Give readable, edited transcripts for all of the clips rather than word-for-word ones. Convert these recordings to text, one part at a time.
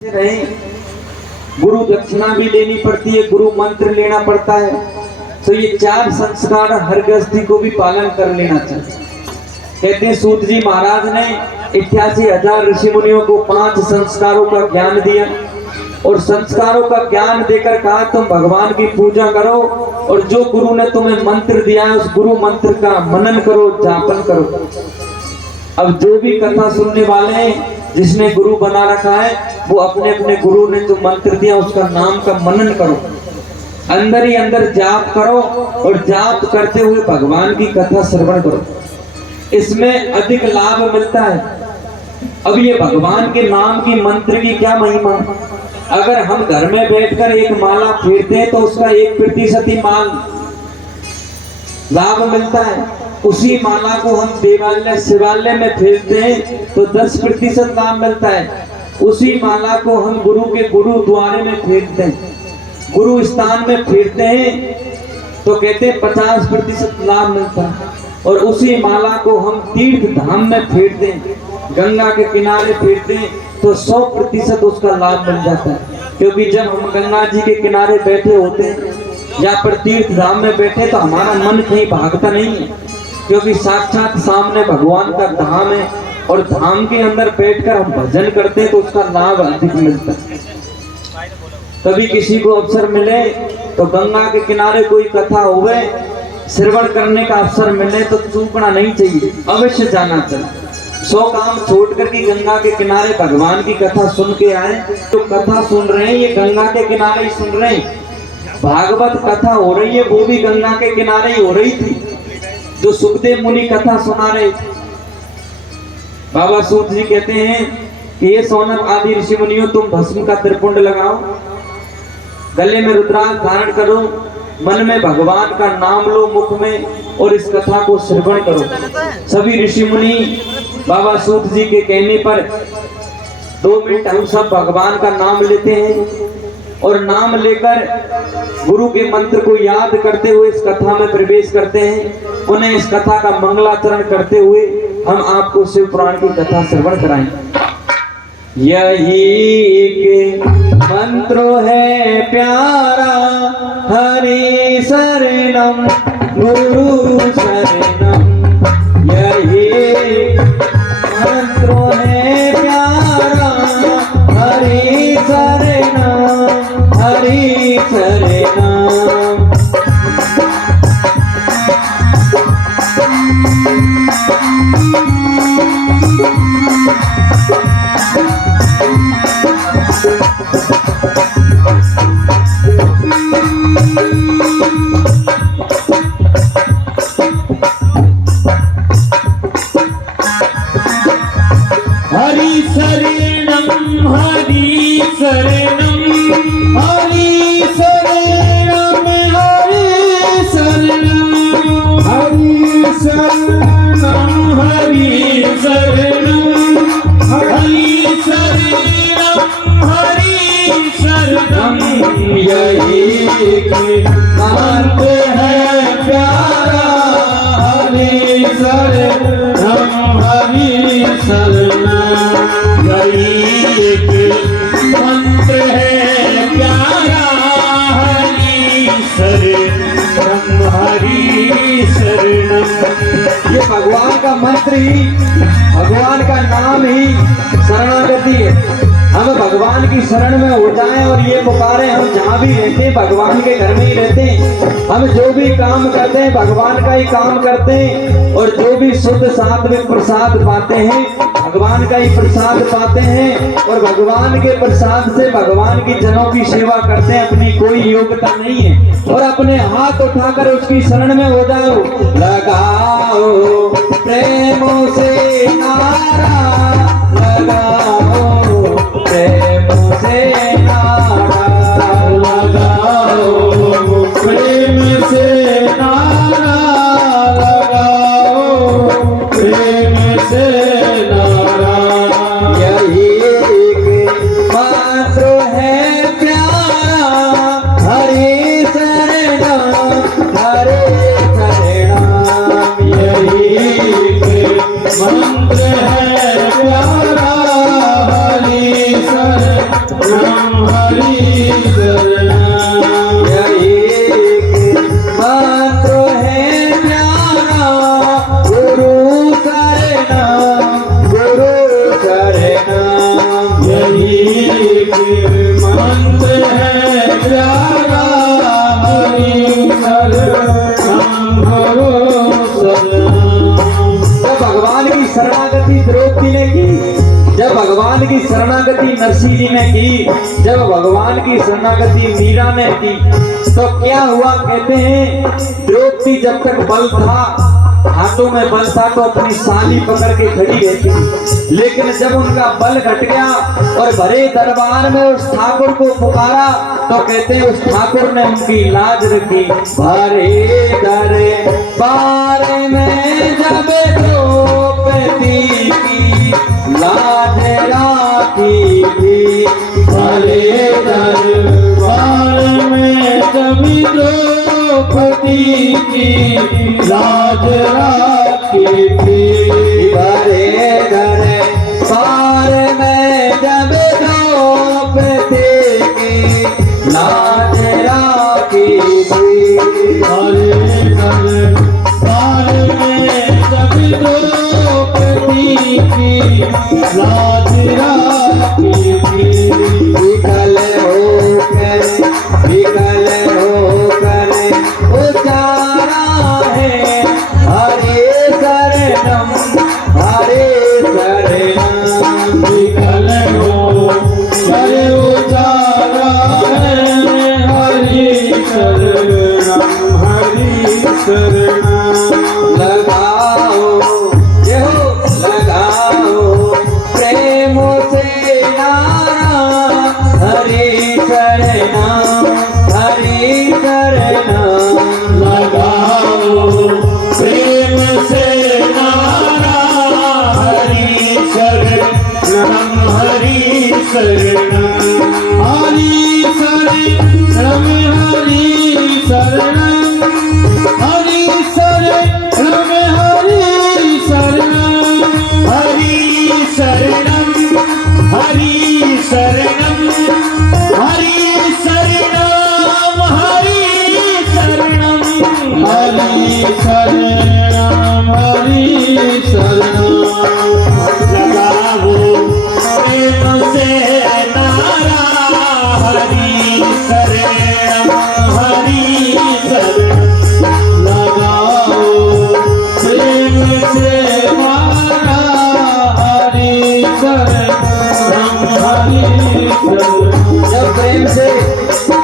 रहे, गुरु दक्षिणा भी लेनी पड़ती है, गुरु मंत्र लेना पड़ता है। तो ये चार संस्कार हर गृहस्थी को भी पालन कर लेना चाहिए। कहते हैं सूत जी महाराज ने 88,000 ऋषि मुनियों को 5 संस्कारों का ज्ञान दिया और संस्कारों का ज्ञान देकर कहा तुम भगवान की पूजा करो और जो गुरु ने तुम्हें मंत्र दिया है उस गुरु मंत्र का मनन करो, जापन करो। अब जो भी कथा सुनने वाले हैं, जिसने गुरु बना रखा है, वो अपने अपने गुरु ने जो मंत्र दिया उसका नाम का मनन करो, अंदर ही अंदर जाप करो और जाप करते हुए भगवान की कथा श्रवण करो। इसमें अधिक लाभ मिलता है। अब ये भगवान के नाम की मंत्र की क्या महिमा। अगर हम घर में बैठकर एक माला फेरते हैं तो उसका 1% ही माल लाभ मिलता है। उसी माला को हम देवालय शिवालय में फेरते हैं तो 10% लाभ मिलता है। उसी माला को हम गुरु के गुरुद्वारे में फेरते हैं, गुरु स्थान में फेरते हैं तो कहते हैं 50% लाभ मिलता है। और उसी माला को हम तीर्थ धाम में फेरते हैं, गंगा के किनारे फेरते हैं तो 100% उसका लाभ मिल जाता है। क्योंकि जब हम गंगा जी के किनारे बैठे होते हैं या पर तीर्थ धाम में बैठे तो हमारा मन कहीं भागता नहीं है, क्योंकि साक्षात सामने भगवान का धाम है और धाम के अंदर बैठकर हम भजन करते हैं तो उसका लाभ अधिक मिलता है। कभी किसी को अवसर मिले तो गंगा के किनारे कोई कथा होवे, श्रवण करने का अवसर मिले तो चूकना नहीं चाहिए, अवश्य जाना चाहिए। 100 काम छोड़ कर के गंगा के किनारे भगवान की कथा सुन के आए। तो कथा सुन रहे हैं ये गंगा के किनारे ही सुन रहे हैं, भागवत कथा हो रही है वो भी गंगा के किनारे ही हो रही थी, जो सुखदेव मुनि कथा सुना रहे थे। बाबा सूत जी कहते हैं कि ये सोनम आदि ऋषि मुनियों तुम भस्म का त्रिपुंड लगाओ, गले में रुद्राक्ष धारण करो, मन में भगवान का नाम लो मुख में और इस कथा को श्रवण करो। सभी ऋषि मुनि बाबा सूत जी के कहने पर 2 मिनट हम सब भगवान का नाम लेते हैं और नाम लेकर गुरु के मंत्र को याद करते हुए इस कथा में प्रवेश करते हैं। उन्हें इस कथा का मंगलाचरण करते हुए हम आपको शिव पुराण की कथा श्रवण कराएंगे। यही एक मंत्र है प्यारा, हरि शरणम गुरु शरणम। यही मंत्र है प्यारा, हरि शरणम हरि शरणम। हरि शरणम हरि शरणम हरि शरणम हरि शरणम हरि शरणम हरि शरणम हरि शरणम हरि शरणम। यही मंत्र है प्यारा, हरि शरणम हरि शरणम। एक मंत्र है प्यारा, हरि शरणम हरि शरणम। ये भगवान का मंत्र ही, भगवान का नाम ही शरणागति है। हम भगवान की शरण में हो जाएं और ये पुकारे, हम जहाँ भी रहते हैं भगवान के घर में ही रहते हैं। हम जो भी काम करते हैं भगवान का ही काम करते हैं और जो भी शुद्ध सात्विक प्रसाद पाते हैं भगवान का ही प्रसाद पाते हैं और भगवान के प्रसाद से भगवान की जनों की सेवा करते हैं। अपनी कोई योग्यता नहीं है और अपने हाथ उठाकर उसकी शरण में हो जाओ। लगाओ प्रेमों से नारा, लगाओ प्रेम से नारा, लगाओ प्रेम से नारा, लगाओ प्रेम से नारा। यही एक मंत्र है प्यारा, हरि शरणम हरि शरणम। यही एक मंत्र है प्यारा, हरि शरणम मंत्र है प्यारा हरि शरणम सदा। जब भगवान की शरणागति द्रौपदी ने की, जब भगवान की शरणागति नरसिंह जी ने की, जब भगवान की शरणागति मीरा ने की, तो क्या हुआ? कहते हैं द्रौपदी जब तक बल था, हाथों में बल था, तो अपनी साली पकड़ के खड़ी रहती थी। लेकिन जब उनका बल घट गया और भरे दरबार में उस ठाकुर को पुकारा, तो कहते हैं उस ठाकुर ने उनकी लाज रखी। भरे दरबार में जब द्रौपदी की लाज राखी थी, भरे दरबार में जब द्रौपदी की लाज राखी थी। भरे दरबार में जब द्रौपदी की लाज राखी थी। भरे दरबार में जब द्रौपदी की लाज राखी थी। विकल होकर उचारा है हरे शरणम, हरे शरणम। विकल होकर उचारा है हरि शरणम, हरि शरणम। लगाओ ये हो, लगाओ प्रेम से नारा हरे शरणम, हरे शरणम। लगाओ प्रेम से नारा हरि शरणम, हरि शरणम। हरि शरणम, हरि शरणम, हरि शरणम, हरि शरणम। हरि शरणम, हरि शरणम, हरि शरणम, हरि शरणम। हरि शरणम, हरि शरणम। लगाओ प्रेम से नारा हरि शरणम, हरि शरणम। लगाओ प्रेम से नारा हरि शरणम, हरि शरणम। जब प्रेम से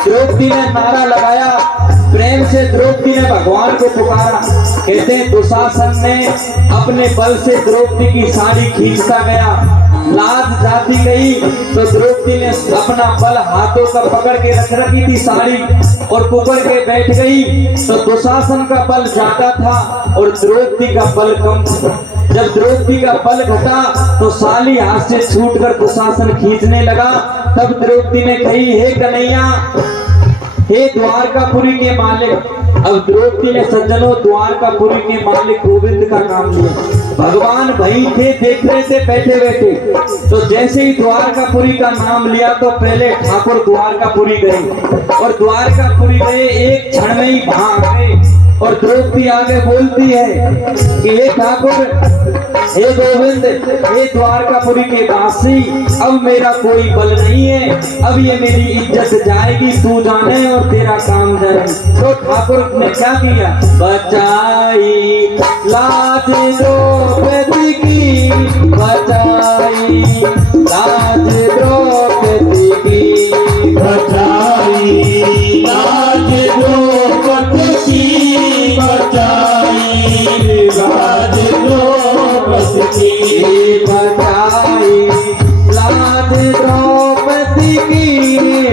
द्रौपदी ने नारा लगाया, प्रेम से द्रौपदी ने भगवान को पुकारा, कहते हैं दुशासन ने अपने बल से द्रौपदी की साड़ी खींचता गया, लाज जाती गई, तो द्रौपदी ने अपना बल हाथों का पकड़ के रख रखी थी साड़ी और पुकार के बैठ गई, तो दुशासन का बल ज्यादा था और द्रौपदी का बल कम था। जब द्रौपदी का बल घटा तो साली हाथ से छूटकर दुशासन खींचने लगा। तब द्रौपदी ने कही, हे कन्हैया, हे द्वारकापुरी के मालिक। अब द्रौपदी ने सज्जनों द्वारकापुरी के मालिक गोविंद का नाम लिया। भगवान वहीं थे, देख रहे थे बैठे बैठे, तो जैसे ही द्वारकापुरी का नाम लिया तो पहले ठाकुर द्वारकापुरी गए और द्वारकापुरी गए, एक क्षण में ही भाग गए। और द्रौपदी आगे बोलती है कि हे ठाकुर, हे गोविंद, हे द्वारकापुरी के वासी, अब मेरा कोई बल नहीं है, अब ये मेरी इज्जत जाएगी, तू जाने और तेरा काम जाने। तो ठाकुर ने क्या किया? बचाई लाज द्रौपदी की, बचाई लाज द्रौपदी की, बचाई लाज द्रौपदी की, बचाई लाज द्रौपदी की। बचाई लाज द्रौपदी की,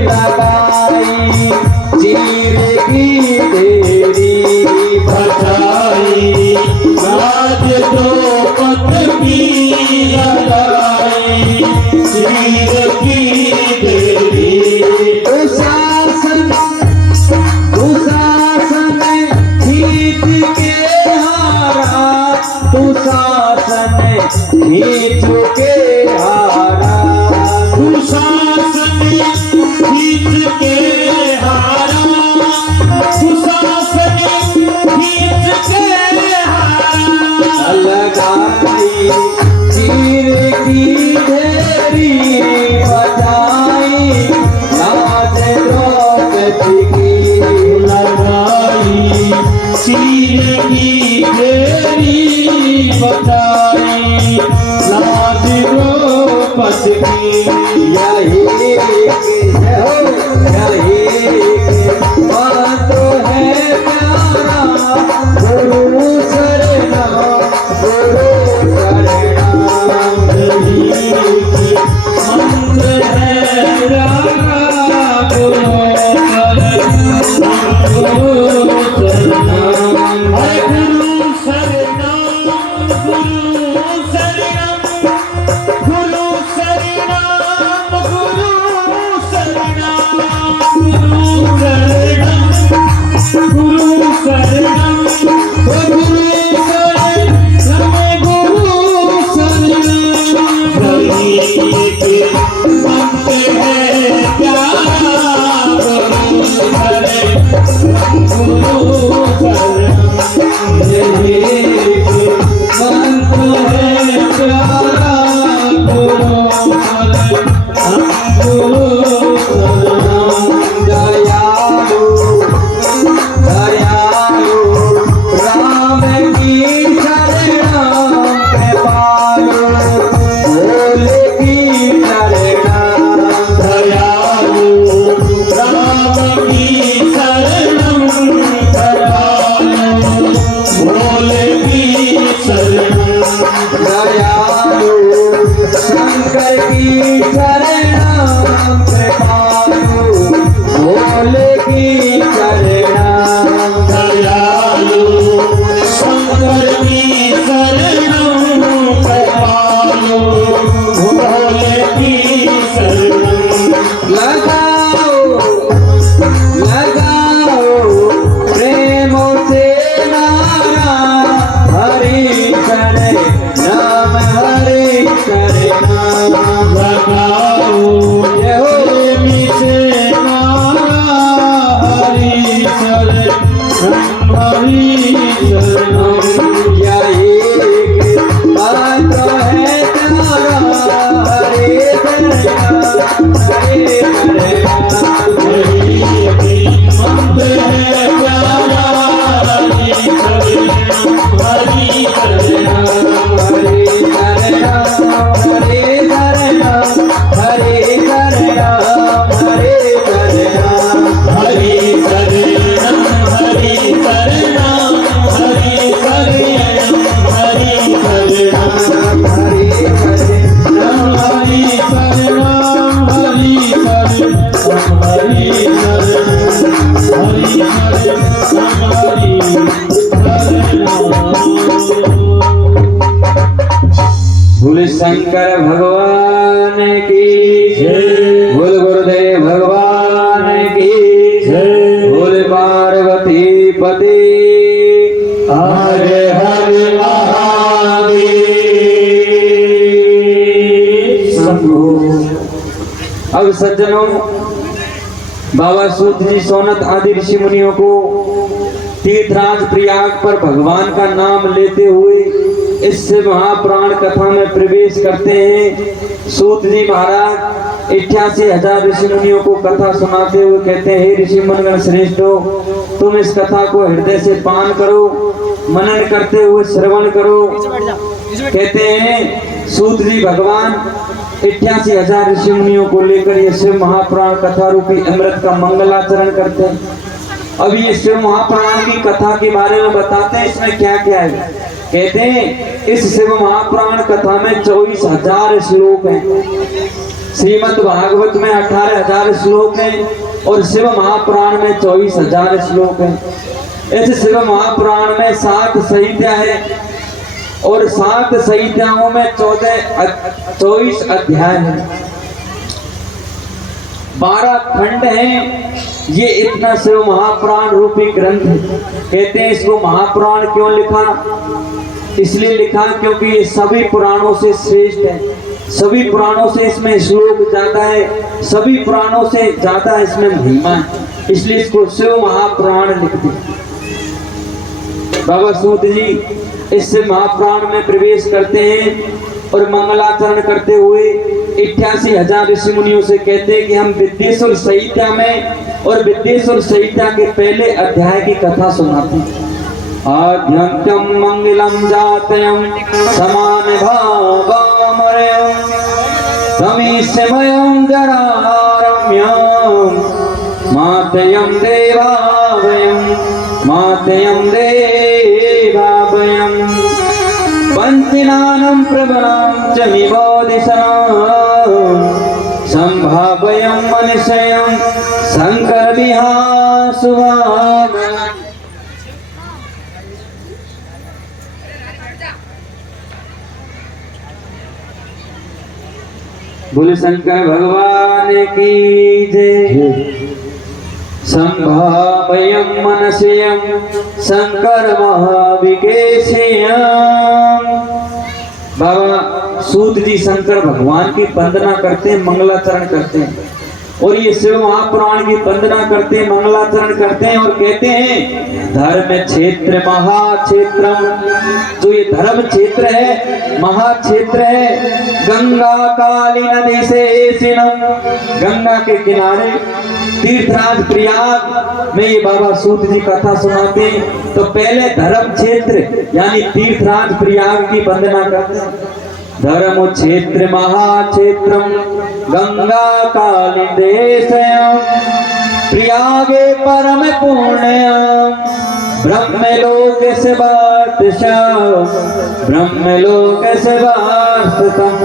लगाई चीर की देरी। बचाई लाज द्रौपदी की, लगाई चीर की प्यारा गुरु शरणम हरे गुरु शरणम गुरु शरणम गुरु शरणम गुरु शरणम गुरु शरणम गुरु शरणम गुरु शरणम हरि के मंत्र है प्यारा गुरु शरणम गुरु शरणम हरि के मंत्र है प्यारा गुरु शरणम गुरु शरणम दयालु दयालु राम की शरणम कृपालु भोले की शरणम दयालु राम की शरणम दयालु भोले की शरणम दयालु शंकर की शरणम कृपालु भोले की शरणम दयालु शंकर की शरणम कृपालु भोले की शरणम लगाओ लगाओ प्रेम से नारा हरि शरणम हरि शरणम लगाओ जय हो प्रेमी से नारा हरि शरणम हरि शरणम या एक बात है तारा हरे शरणम हरे शरणम हरि के मंत्र है प्यारा हरि शरणम हरि शरणम हरे शरणम हरे शरणम हरे शरणम हरे शरणम हरि शरणम हरि शरणम हरि शरणम हरि शरणम हरे शरणम हरि शरणम हरि शरणम हरि शरणम हरि शरणम हरि शरणम बोले शंकर भगवान की जय बोल गुरुदेव भगवान की जय बोल पार्वती पति हरे हरे महादेव शंभो अब सज्जनों बाबा सूत जी सोनत आदि ऋषि मुनियों को तीर्थराज प्रयाग पर भगवान का नाम लेते हुए इससे महाप्राण कथा में प्रवेश करते हैं। सूत जी महाराज 88,000 ऋषि मुनियों को कथा सुनाते हुए कहते हैं, हे ऋषि मुनिगण श्रेष्ठो, तुम इस कथा को हृदय से पान करो, मनन करते हुए श्रवण करो। कहते हैं सूत जी भगवान 88,000 ऋषि मुनियों को लेकर ये शिव महाप्राण कथा रूपी अमृत का मंगलाचरण करते हैं। अब ये शिव महाप्राण की कथा के बारे में बताते हैं, इसमें क्या क्या है। कहते हैं इस शिव महाप्राण कथा में 24,000 श्लोक हैं। श्रीमद् भागवत में 18,000 श्लोक हैं और शिव महाप्राण में 24,000 श्लोक हैं। इस शिव महाप्राण में 7 संहिता है और 7 संहिताओं में 24 अध्याय हैं, 12 खंड हैं। ये इतना शिव महाप्राण रूपी ग्रंथ है। कहते हैं इसको महाप्राण क्यों लिखा, इसलिए लिखा क्योंकि ये सभी पुराणों से श्रेष्ठ है। सभी पुराणों से इसमें श्लोक ज्यादा है, सभी पुराणों से ज्यादा इसमें महिमा है, इसलिए इसको शिव महापुराण लिखते हैं। बाबा सूत जी इससे महाप्राण में प्रवेश करते हैं और मंगलाचरण करते हुए 88,000 ऋषि मुनियों से कहते हैं कि हम विद्येश्वर संहिता में और विद्येश्वर संहिता के पहले अध्याय की कथा सुनाते हैं। आद्यंत्यम मंगलम जातयम समान भावमरयम तमीश्मयम जरारम्यम मातयम देवाभयम पंचनानं प्रबलं च निबोधिसनं संभावयं मनुष्यं शंकर विहासुभावम्। बोले शंकर भगवान की जय। संभावयं मनस्यं शंकर महाविकेशयम्। बाबा सूत जी शंकर भगवान की वंदना करते हैं, मंगलाचरण करते हैं, और ये शिव महापुराण की वंदना करते हैं, मंगलाचरण करते हैं, और कहते हैं धर्म क्षेत्र महाक्षेत्रम। जो ये धर्म क्षेत्र है, महाक्षेत्र है, गंगा काली नदी से सिनम, गंगा के किनारे तीर्थराज प्रयाग में ये बाबा सूत जी कथा सुनाते हैं। तो पहले धर्म क्षेत्र यानी तीर्थराज प्रयाग की वंदना करते हैं। धर्म क्षेत्र महाक्षेत्रम गंगा काली देशयम्, प्रयागे परम पुण्यम ब्रह्मलोक ब्रह्मलोक सेवास्तम।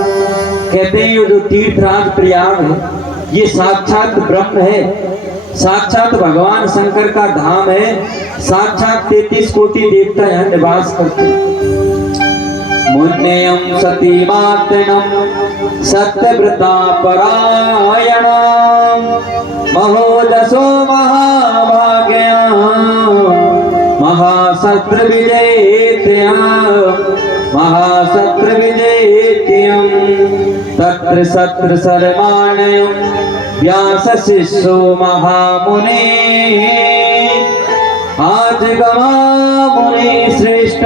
कहते हैं ये जो तीर्थराज प्रयाग है ये साक्षात ब्रह्म है, साक्षात भगवान शंकर का धाम है, साक्षात 33 कोटि देवता यहाँ निवास करते हैं। मुन्नेयं सतीमात्मनं सत्यव्रता परायणं महोजसो महाभाग्यं महाशस्त्र विजेत्यं तत्र सत्र सर्वाणयं व्यास शिष्यो महामुने आज गमा मुनि श्रेष्ठ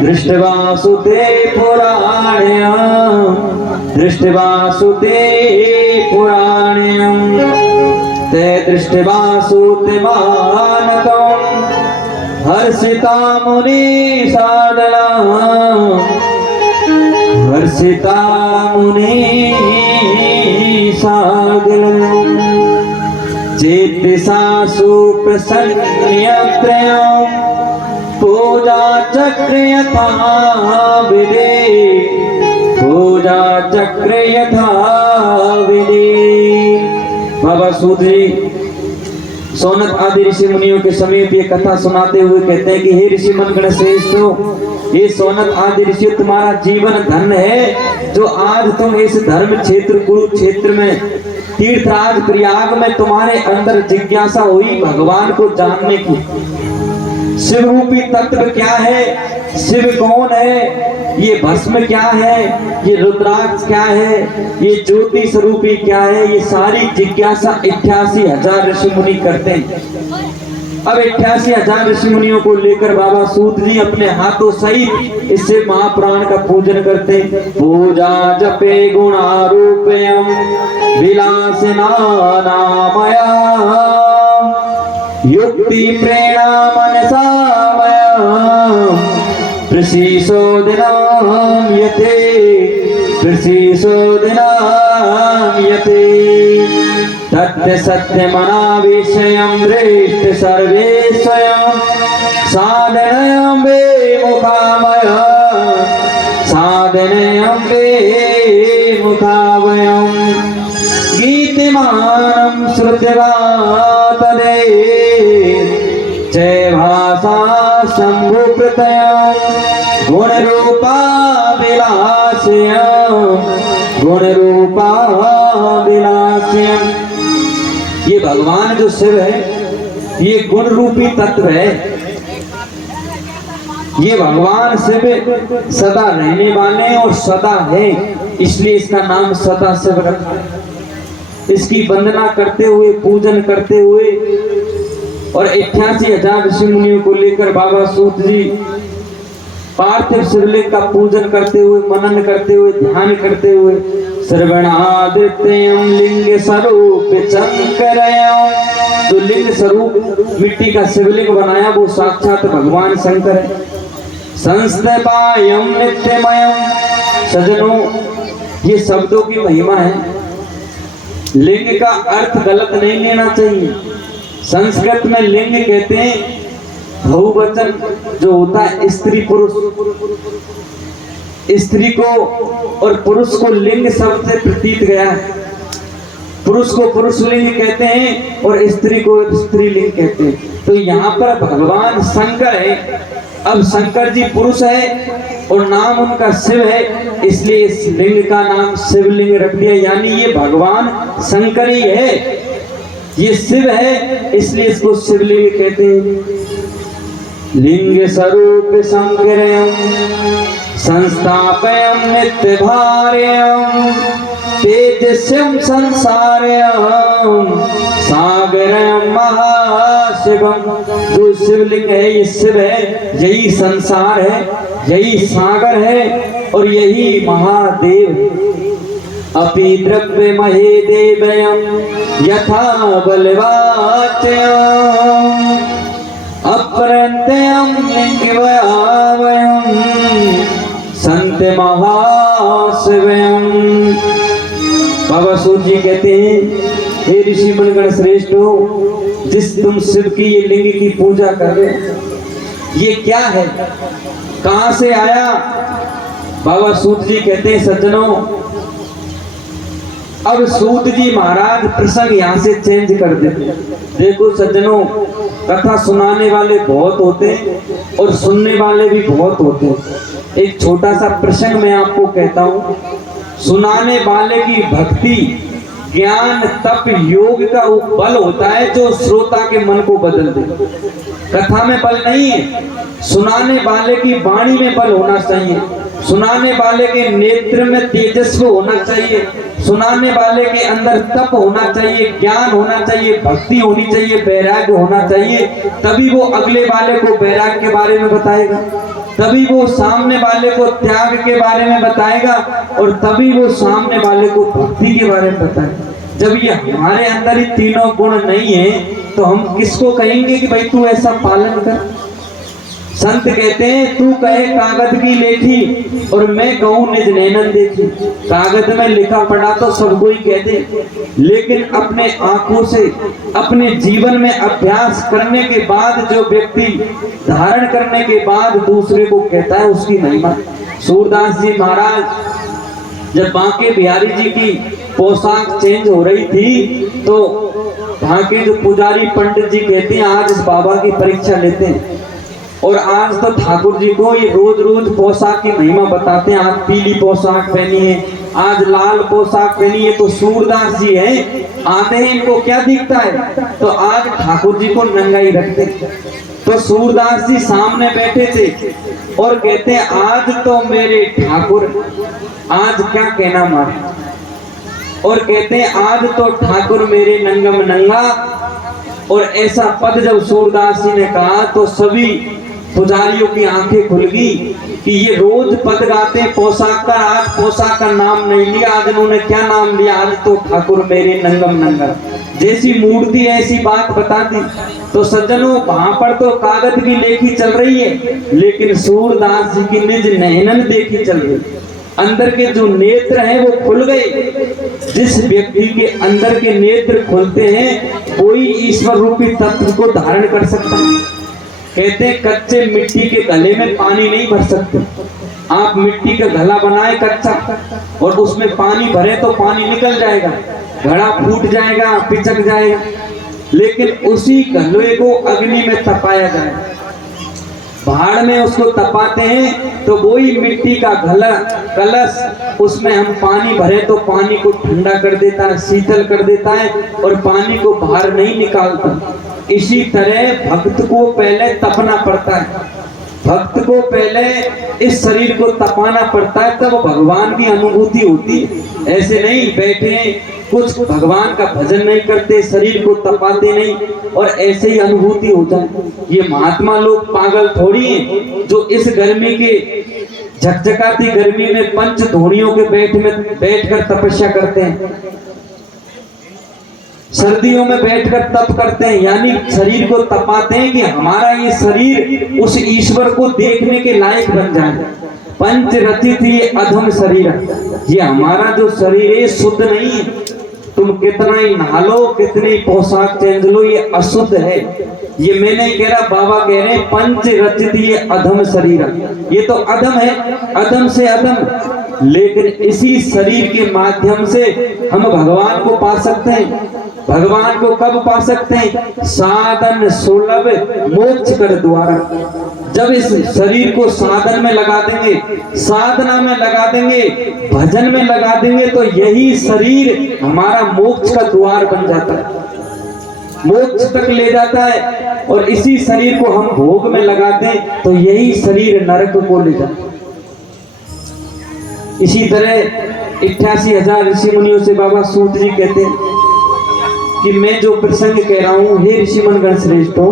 दृष्ट्वा सुते पुराण्यं ते दृष्ट्वा सुते मानकं हर्षिता मुनि सादला चेतसा सुप्रसन्नत्रयं पूजा चक्र यथा विधि। बाबा सूत जी सोनत आदि ऋषि मुनियों के समीप ये कथा सुनाते हुए कहते हैं कि हे ऋषि मनगण श्रेष्ठो, ये सोनत आदि ऋषि तुम्हारा जीवन धन है जो आज तुम इस धर्म क्षेत्र कुरुक्षेत्र में तीर्थराज प्रयाग में तुम्हारे अंदर जिज्ञासा हुई भगवान को जानने की। शिव रूपी तत्व क्या है, शिव कौन है, ये भस्म क्या है, ये रुद्राक्ष क्या है, ये ज्योति स्वरूपी क्या है, ये सारी जिज्ञासा 88,000 ऋषि मुनि करते हैं। अब 88,000 ऋषि मुनियों को लेकर बाबा सूत जी अपने हाथों सहित इससे महापुराण का पूजन करते हैं। पूजा जपे गुणारूपयं विलासिना नामया युक्ति प्रेरणा मनसा प्रसीसो दिनाम यते तथ्य सत्य मना विषयं दृष्ट सर्वे स्वयं साधनयं वे मुखावयं गीतमानं श्रुत्वा तदे जय भाषा शंभु प्रतयं गुणरूपा विलास्यं। ये भगवान जो शिव है ये गुण रूपी तत्व है। ये भगवान शिव सदा रहने वाले और सदा है, इसलिए इसका नाम सदा शिव रखा है। इसकी वंदना करते हुए, पूजन करते हुए और 88,000 ऋषि मुनियों को लेकर बाबा सूत जी पार्थिव शिवलिंग का पूजन करते हुए, मनन करते हुए, ध्यान करते हुए श्रवणादित्यं लिंग स्वरूप शंकरयं, जो लिंग स्वरूप मिट्टी का शिवलिंग बनाया वो साक्षात भगवान शंकर है। संस्थापयं नित्यमयं, सजनों ये शब्दों की महिमा है। लिंग का अर्थ गलत नहीं लेना चाहिए। संस्कृत में लिंग कहते हैं बहुवचन जो होता है स्त्री पुरुष, स्त्री को और पुरुष को लिंग शब्द से प्रतीत गया है। पुरुष को पुरुष लिंग कहते हैं और स्त्री को स्त्रीलिंग कहते हैं। तो यहाँ पर भगवान शंकर है। अब शंकर जी पुरुष है और नाम उनका शिव है, इसलिए इस लिंग का नाम शिवलिंग रख दिया। यानी ये भगवान शंकर ही है, ये शिव है, इसलिए इसको शिवलिंग कहते हैं। लिंग स्वरूप शंकरम संस्थापयम नित्य भार्यम तेजस्यम संसारयम सागरम महाशिवम। जो शिवलिंग है ये शिव है, यही संसार है, यही सागर है और यही महादेव है। अपि द्रव्य महे देवयम यथा बलवाच्यम अपरंत्यम लिंगवयम संत महाशिवम। बाबा सूत जी कहते हैं, हे ऋषि मनगण श्रेष्ठ हो, जिस तुम शिव की ये लिंग की पूजा कर रहे हो, ये क्या है, कहां से आया? बाबा सूत जी कहते हैं, सज्जनों, अब सूत जी महाराज प्रसंग यहाँ से चेंज कर देते। देखो सज्जनों, कथा सुनाने वाले बहुत होते हैं और सुनने वाले भी बहुत होते हैं। एक छोटा सा प्रसंग मैं आपको कहता हूँ। सुनाने वाले की भक्ति, ज्ञान, तप, योग का वो बल होता है जो श्रोता के मन को बदल दे। कथा में बल नहीं है, सुनाने वाले की वाणी में बल होना चाहिए, सुनाने वाले के नेत्र में तेजस्व होना चाहिए, सुनाने वाले के अंदर तप होना चाहिए, ज्ञान होना चाहिए, भक्ति होनी चाहिए, वैराग्य होना चाहिए। तभी वो अगले वाले को वैराग्य के बारे में बताएगा, तभी वो सामने वाले को त्याग के बारे में बताएगा और तभी वो सामने वाले को भक्ति के बारे में बताएगा। जब ये हमारे अंदर ही तीनों गुण नहीं है तो हम किसको कहेंगे कि भाई तू ऐसा पालन कर। संत कहते हैं, तू कहे कागज की लेखी और मैं कहूँ निज नैनन देखी। कागज में लिखा पढ़ा तो सब कोई कह दे, लेकिन अपने आंखों से अपने जीवन में अभ्यास करने के बाद जो व्यक्ति धारण करने के बाद दूसरे को कहता है, उसकी महिमा। सूरदास जी महाराज जब बांके बिहारी जी की पोशाक चेंज हो रही थी तो वहां के जो पुजारी पंडित जी कहते हैं, आज इस बाबा की परीक्षा लेते हैं। और आज तो ठाकुर जी को ये रोज रोज पोशाक की महिमा बताते हैं। आज पीली पोशाक पहनी है, आज लाल पोशाक पहनी है, तो सूरदास जी है, आते हैं इनको क्या दिखता है, तो आज ठाकुर जी को नंगाई रखते। तो सूरदास जी सामने बैठे थे और कहते हैं, आज तो मेरे ठाकुर, आज क्या कहना मारे, और कहते हैं, आज तो ठाकुर मेरे नंगम नंगा। और ऐसा पद जब सूरदास जी ने कहा तो सभी पुजारियों की आंखें खुल गई कि ये रोज पद गाते पोशाक का, आज पोशाक का नाम नहीं लिया, आज इन्होंने क्या नाम लिया, आज तो ठाकुर मेरे नंगम नंगा। जैसी मूर्ति ऐसी बात बता दी। तो सज्जनों, वहां पर तो कागज की लेखी चल रही है, लेकिन सूरदास जी की निज नैनन देखी चल रही। अंदर के जो नेत्र हैं वो खुल गए। जिस व्यक्ति के अंदर के नेत्र खुलते हैं कोई ईश्वर रूपी तत्व को धारण कर सकता है। कहते हैं, कच्चे मिट्टी के गले में पानी नहीं भर सकते। आप मिट्टी का घड़ा बनाए कच्चा और उसमें पानी भरे तो पानी निकल जाएगा, घड़ा फूट जाएगा, पिचक जाएगा। लेकिन उसी घड़े को अग्नि में तपाया जाए, भाड़ में उसको तपाते हैं तो वही मिट्टी का घड़ा कलश, उसमें हम पानी भरे तो पानी को ठंडा कर देता है, शीतल कर देता है और पानी को बाहर नहीं निकालता। इसी तरह भक्त को पहले तपना पड़ता है, भक्त को पहले इस शरीर को तपाना पड़ता है, तब भगवान की अनुभूति होती है। ऐसे नहीं बैठे कुछ भगवान का भजन नहीं करते, शरीर को तपाते नहीं और ऐसे ही अनुभूति हो जाए। ये महात्मा लोग पागल थोड़ी हैं जो इस गर्मी के झकझकाती गर्मी में पंच धोनियों के बैठकर तपस्या करते हैं, सर्दियों में बैठकर तप करते हैं, यानी शरीर को तपाते हैं कि हमारा ये शरीर उस ईश्वर को देखने के लायक बन जाए। पंच रचित ये अधम शरीर, ये हमारा जो शरीर है शुद्ध नहीं है, तुम कितना ही नहा लो, कितनी पोशाक चेंज लो, ये अशुद्ध है। ये मैं नहीं कह रहा, बाबा कह रहे हैं पंच रचित ये अधम शरीर, ये तो अधम है, अधम से अधम। लेकिन इसी शरीर के माध्यम से हम भगवान को पा सकते हैं। भगवान को कब पा सकते हैं? साधन सुलभ मोक्ष कर द्वारा। जब इस शरीर को साधन में लगा देंगे, साधना में लगा देंगे, भजन में लगा देंगे, तो यही शरीर हमारा मोक्ष का द्वार बन जाता है, मोक्ष तक ले जाता है। और इसी शरीर को हम भोग में लगा दें तो यही शरीर नरक को ले जाता है। इसी तरह 88,000 ऋषि मुनियों से बाबा सूत जी कहते हैं कि मैं जो प्रसंग कह रहा हूं, हे ऋषि मनगण श्रेष्ठों,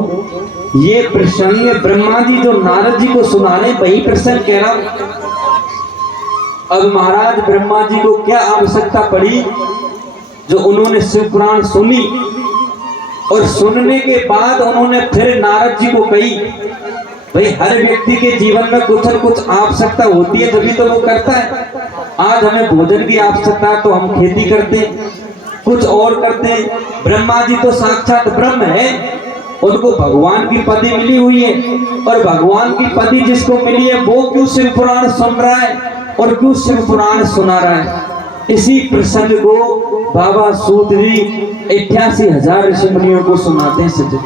ये प्रसंग ब्रह्मा जी जो नारद जी को सुना रहे, वही प्रसंग कह रहा हूं। अब महाराज ब्रह्मा जी को क्या आवश्यकता पड़ी, जो उन्होंने शिव पुराण सुनी और सुनने के बाद उन्होंने फिर नारद जी को कही, भाई हर व्यक्ति के जीवन में कुछ न कुछ आवश्यकता होती है, तभी तो वो करता है। आज हमें भोजन की आवश्यकता है तो हम खेती करते हैं, कुछ और करते हैं। ब्रह्मा जी तो साक्षात ब्रह्म है, उनको भगवान की पदवी मिली हुई है, और भगवान की पदवी जिसको मिली है वो क्यों शिव पुराण सुन रहा है और क्यों शिव पुराण सुना रहा है? इसी प्रसंग को बाबा सूत जी 88,000 ऋषि मुनियों को सुनाते हैं। सज्जन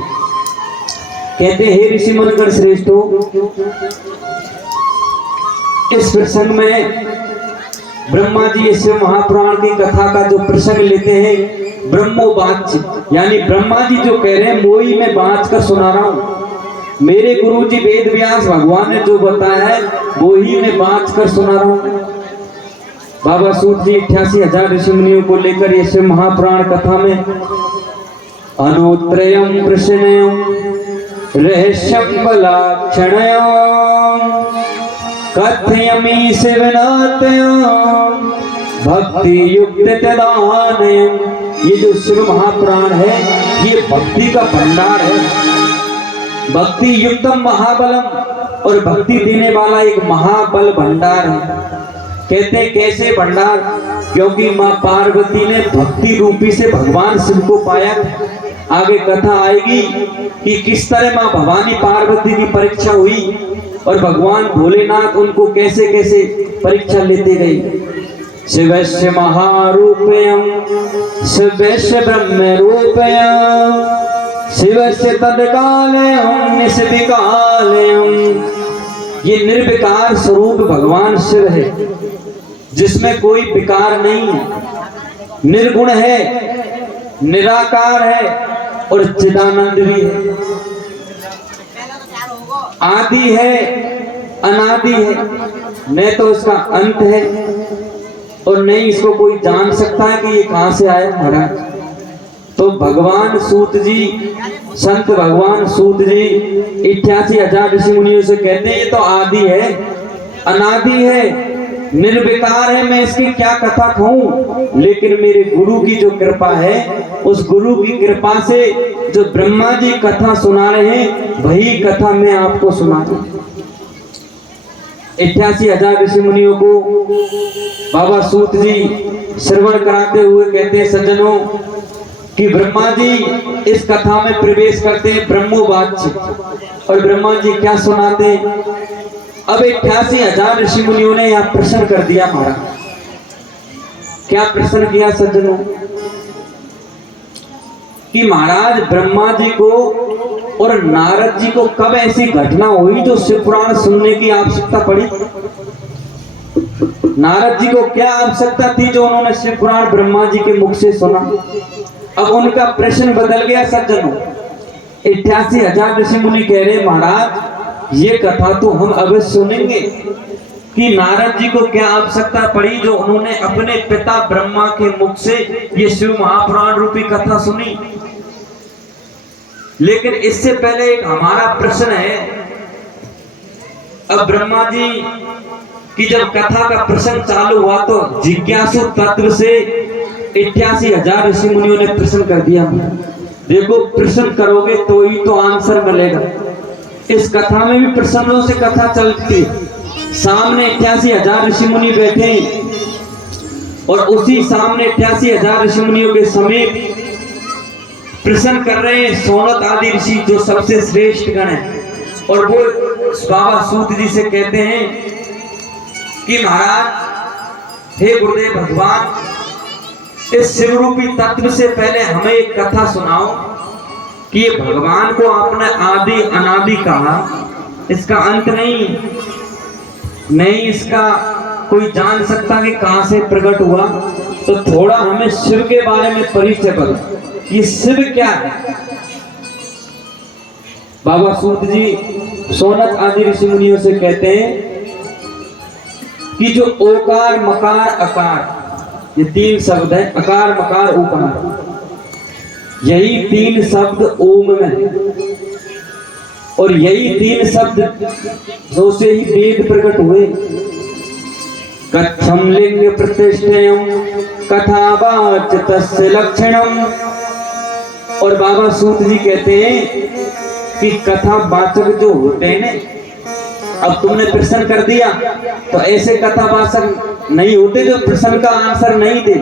कहते हैं, हे ऋषि मनगण श्रेष्ठों, इस प्रसंग में ब्रह्मा जी इस महापुराण की कथा का जो प्रसंग लेते हैं, ब्रह्मोवाच, यानी ब्रह्मा जी जो कह रहे हैं वही मैं बाँच कर सुना रहा हूं। मेरे गुरु जी वेद व्यास भगवान ने जो बताया है वो ही मैं बाँच कर सुना रहा हूं। बाबा सूत जी 88,000 ऋषि मुनियों को लेकर इस महापुराण कथा में अनुत्रयम प्रश्नयम रहस्यम बलाक्षणयम कथयमि शिवनाथयम भक्ति युक्त तदानयम। ये जो शिव महापुराण है ये भक्ति का भंडार है, भक्ति युक्तम महाबलम, और भक्ति देने वाला एक महाबल भंडार है। कहते कैसे भंडार? क्योंकि माँ पार्वती ने भक्ति रूपी से भगवान शिव को पाया। आगे कथा आएगी कि किस तरह माँ भवानी पार्वती की परीक्षा हुई और भगवान भोलेनाथ उनको कैसे कैसे परीक्षा लेते गए। शिवस्य महारूपयम शिवस्य ब्रह्म रूपयम शिवस्य तत्कालयम निष्विकालयम। ये निर्विकार स्वरूप भगवान शिव है, जिसमें कोई विकार नहीं है, निर्गुण है, निराकार है और चिदानंद भी है, आदि है, अनादि है, न तो इसका अंत है और नहीं इसको कोई जान सकता है कि ये कहां से आया महाराज। तो भगवान सूत जी, संत भगवान सूत जी 88,000 ऋषि मुनियों से कहते हैं ये तो आदि है, अनादि है, निर्विकार है, मैं इसकी क्या कथा कहूं। लेकिन मेरे गुरु की जो कृपा है, उस गुरु की कृपा से जो ब्रह्मा जी कथा सुना रहे हैं वही कथा मैं आपको सुनाता हूं। 88,000 ऋषि मुनियों को बाबा सूत जी श्रवण कराते हुए कहते हैं, सज्जनों, कि ब्रह्मा जी इस कथा में प्रवेश करते हैं ब्रह्मोवाच, और ब्रह्मा जी क्या सुनाते हैं। अब 88,000 ऋषि मुनियों ने यह प्रश्न कर दिया महाराज। क्या प्रश्न किया सज्जनों? कि महाराज ब्रह्मा जी को और नारद जी को कब ऐसी घटना हुई जो शिव पुराण सुनने की आवश्यकता पड़ी? नारद जी को क्या आवश्यकता थी जो उन्होंने शिव पुराण ब्रह्मा जी के मुख से सुना? अब उनका प्रश्न बदल गया सज्जनों। 88,000 ऋषि मुनि कह रहे महाराज ये कथा तो हम अवश्य सुनेंगे कि नारद जी को क्या आवश्यकता पड़ी जो उन्होंने अपने पिता ब्रह्मा के मुख से ये शिव महापुराण रूपी कथा सुनी। लेकिन इससे पहले एक हमारा प्रश्न है। अब ब्रह्मा जी की जब कथा का प्रश्न चालू हुआ तो जिज्ञासु तत्व से 88,000 ऋषि मुनियों ने प्रश्न कर दिया। देखो, प्रश्न करोगे तो ही तो आंसर मिलेगा। इस कथा में भी प्रश्नों से कथा चलती। सामने 88,000 ऋषि मुनि बैठे और उसी सामने 88,000 ऋषि मुनियों के समीप प्रश्न कर रहे हैं सौनक आदि ऋषि जो सबसे श्रेष्ठ गण है। और वो बाबा सूत जी से कहते हैं कि महाराज, हे गुरुदेव भगवान, इस शिव रूपी तत्व से पहले हमें एक कथा सुनाओ कि ये भगवान को आपने आदि अनादि कहा, इसका अंत नहीं इसका कोई जान सकता कि कहां से प्रकट हुआ। तो थोड़ा हमें शिव के बारे में परिचय करो, ये शिव क्या है। बाबा सूत जी सौनक आदि ऋषि मुनियों से कहते हैं कि जो ओकार मकार अकार, ये 3 शब्द है, अकार मकार उकार, यही 3 शब्द ओम में है। और यही 3 शब्द दो से ही वेद प्रकट हुए। कथम लिंग प्रतिष्ठयम कथावाच तस्य लक्षणम। और बाबा सूत जी कहते हैं कि कथावाचक जो होते हैं ना, अब तुमने प्रश्न कर दिया तो ऐसे कथावाचक नहीं होते जो प्रश्न का आंसर नहीं दे।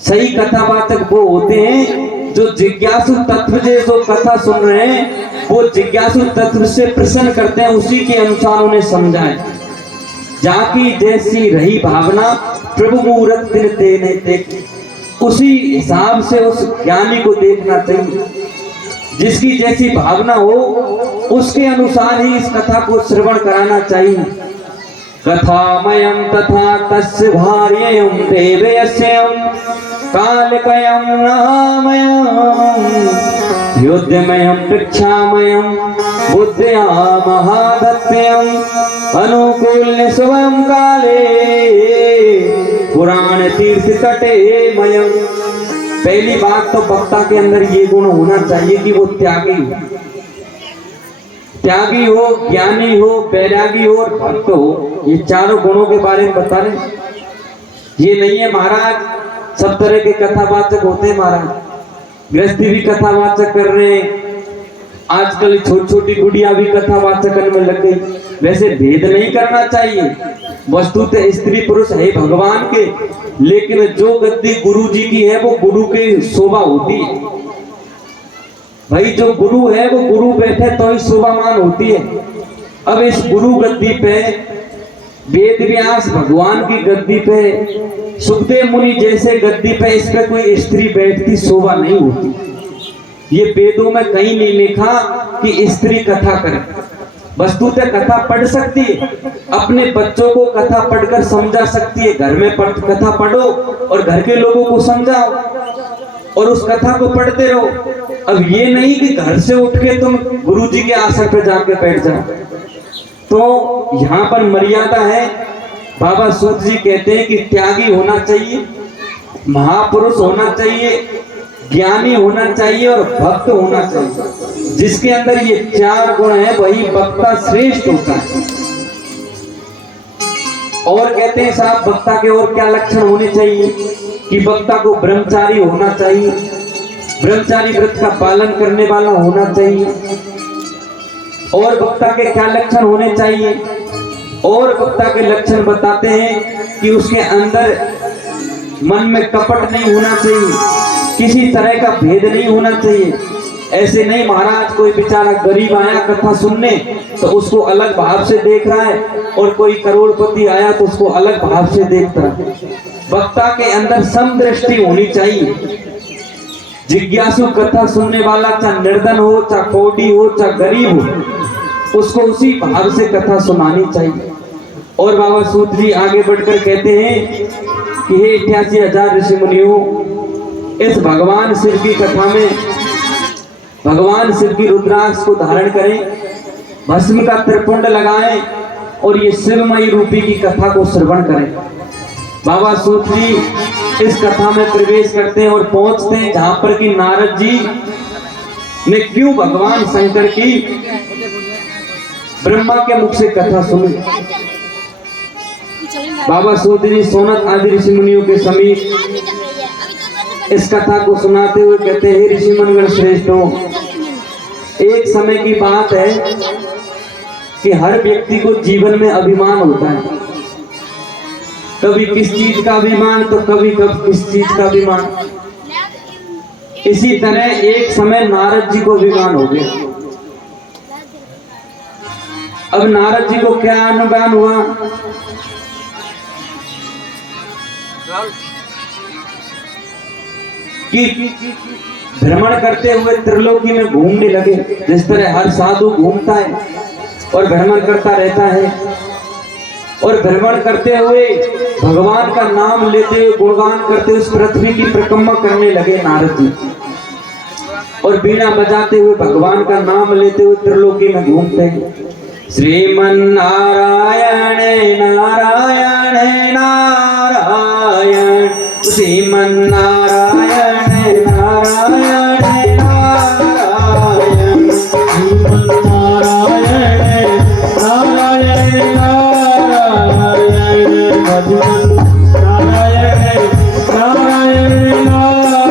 सही कथावाचक वो होते हैं जो जिज्ञासु तत्व जो कथा सुन रहे हैं वो जिज्ञासु तत्व से प्रश्न करते हैं, उसी के अनुसार उन्हें समझाएं। जाकी जैसी रही भावना प्रभु मुहूर्त दिन देने देख, उसी हिसाब से उस ज्ञानी को देखना चाहिए। जिसकी जैसी भावना हो उसके अनुसार ही इस कथा को श्रवण कराना चाहिए। कथामयं तथा तस्य भार्ययं देवयस्यं कालकयं नामयं युद्धमयं पृच्छामयं बुद्ध्या महादत्त्यं अनुकूल्य स्वयं काले पुराण तीर्थ तटे मयं। पहली बात तो वक्ता के अंदर ये गुण होना चाहिए कि वो त्यागी हो, ज्ञानी हो, वैरागी हो और भक्त हो। ये चारों गुणों के बारे में बता रहे। ये नहीं है महाराज सब तरह के कथावाचक होते हैं महाराज, गृहस्थी भी कथावाचक कर रहे हैं, आजकल छोटी छोटी गुड़िया भी कथावाचकन में लग गई। वैसे भेद नहीं करना चाहिए, वस्तुतः स्त्री पुरुष है भगवान के, लेकिन जो गद्दी गुरु जी की है वो गुरु की शोभा होती है भाई। जो गुरु है वो गुरु बैठे तो ही शोभामान होती है। अब इस गुरु गद्दी पे वेद व्यास भगवान की गद्दी पे सुखदेव मुनि जैसे गद्दी पे इस पे कोई स्त्री बैठती शोभा नहीं होती। ये वेदों में कहीं नहीं लिखा कि स्त्री कथा करे। वस्तुतः कथा पढ़ सकती है, अपने बच्चों को कथा पढ़कर समझा सकती है। घर में कथा पढ़ो और घर के लोगों को समझाओ और उस कथा को पढ़ते रहो। अब ये नहीं कि घर से उठ के तुम गुरु जी के आसन पर जाके बैठ जाओ। तो यहाँ पर मर्यादा है। बाबा सूत जी कहते हैं कि त्यागी होना चाहिए, महापुरुष होना चाहिए, ज्ञानी होना चाहिए और भक्त होना चाहिए। जिसके अंदर ये 4 गुण है वही वक्ता श्रेष्ठ होता है। और कहते हैं साहब वक्ता के और क्या लक्षण होने चाहिए कि वक्ता को ब्रह्मचारी होना चाहिए, ब्रह्मचारी व्रत का पालन करने वाला होना चाहिए। और वक्ता के क्या लक्षण होने चाहिए, और वक्ता के लक्षण बताते हैं कि उसके अंदर मन में कपट नहीं होना चाहिए, किसी तरह का भेद नहीं होना चाहिए। ऐसे नहीं महाराज कोई बेचारा गरीब आया कथा सुनने तो उसको अलग भाव से देख रहा है, और कोई करोड़पति आया तो उसको अलग भाव से देखता है। वक्ता के अंदर समदृष्टि होनी चाहिए। जिज्ञासु कथा सुनने वाला चाहे निर्धन हो, चाहे कोड़ी हो, चाहे गरीब हो, उसको उसी भाव से कथा सुनानी चाहिए। और बाबा सूत जी आगे बढ़कर कहते हैं कि हे 88,000 ऋषि मुनियों, इस भगवान शिव की कथा में भगवान शिव की रुद्राक्ष को धारण करें, भस्म का त्रिपुंड लगाएं और ये शिवमयी रूपी की कथा को श्रवण करें। बाबा सूत जी इस कथा में प्रवेश करते हैं और पहुंचते हैं जहां पर कि नारद जी ने क्यों भगवान शंकर की ब्रह्मा के मुख से कथा सुनी। बाबा सूत जी सौनक आदि ऋषि मुनियों के समीप इस कथा को सुनाते हुए कहते हैं, ऋषि मनगण श्रेष्ठों, एक समय की बात है कि हर व्यक्ति को जीवन में अभिमान होता है। कभी किस चीज का अभिमान तो कभी कब किस चीज का अभिमान। इसी तरह एक समय नारद जी को अभिमान हो गया। अब नारद जी को क्या अभिमान हुआ कि भ्रमण करते हुए त्रिलोकी में घूमने लगे, जिस तरह हर साधु घूमता है और भ्रमण करता रहता है। और भ्रमण करते हुए भगवान का नाम लेते हुए गुणगान करते हुए उस पृथ्वी की परिक्रमा करने लगे नारद जी। और बीना बजाते हुए भगवान का नाम लेते हुए त्रिलोकी में घूमते हैं। श्रीमन नारायण नारायण नारायण, श्रीमन नारायण नारायण नारायण, श्रीमन नारायण नारायण नारायण, भगवान नारायण नारायण नारायण।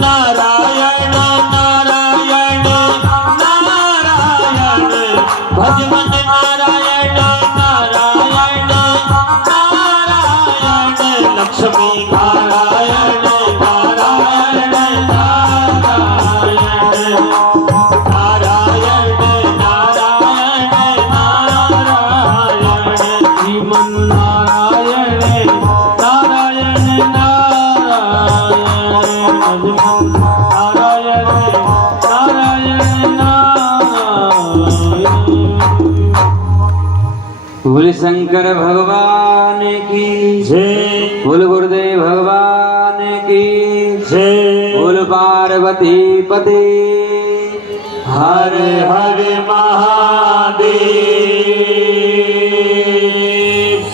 नारायण नारायण नारायण भज मन नारायण नारायण नारायण लक्ष्मी नारायण नारायण नारायण नारायण नारायण नारायण श्रीमन नारायण नारायण नारायण नारायण नारायण नारायण। बोले शंकर भगवान की जय बोल गुरुदेव भगवान की जय बोल पार्वती पते हर हर महादेव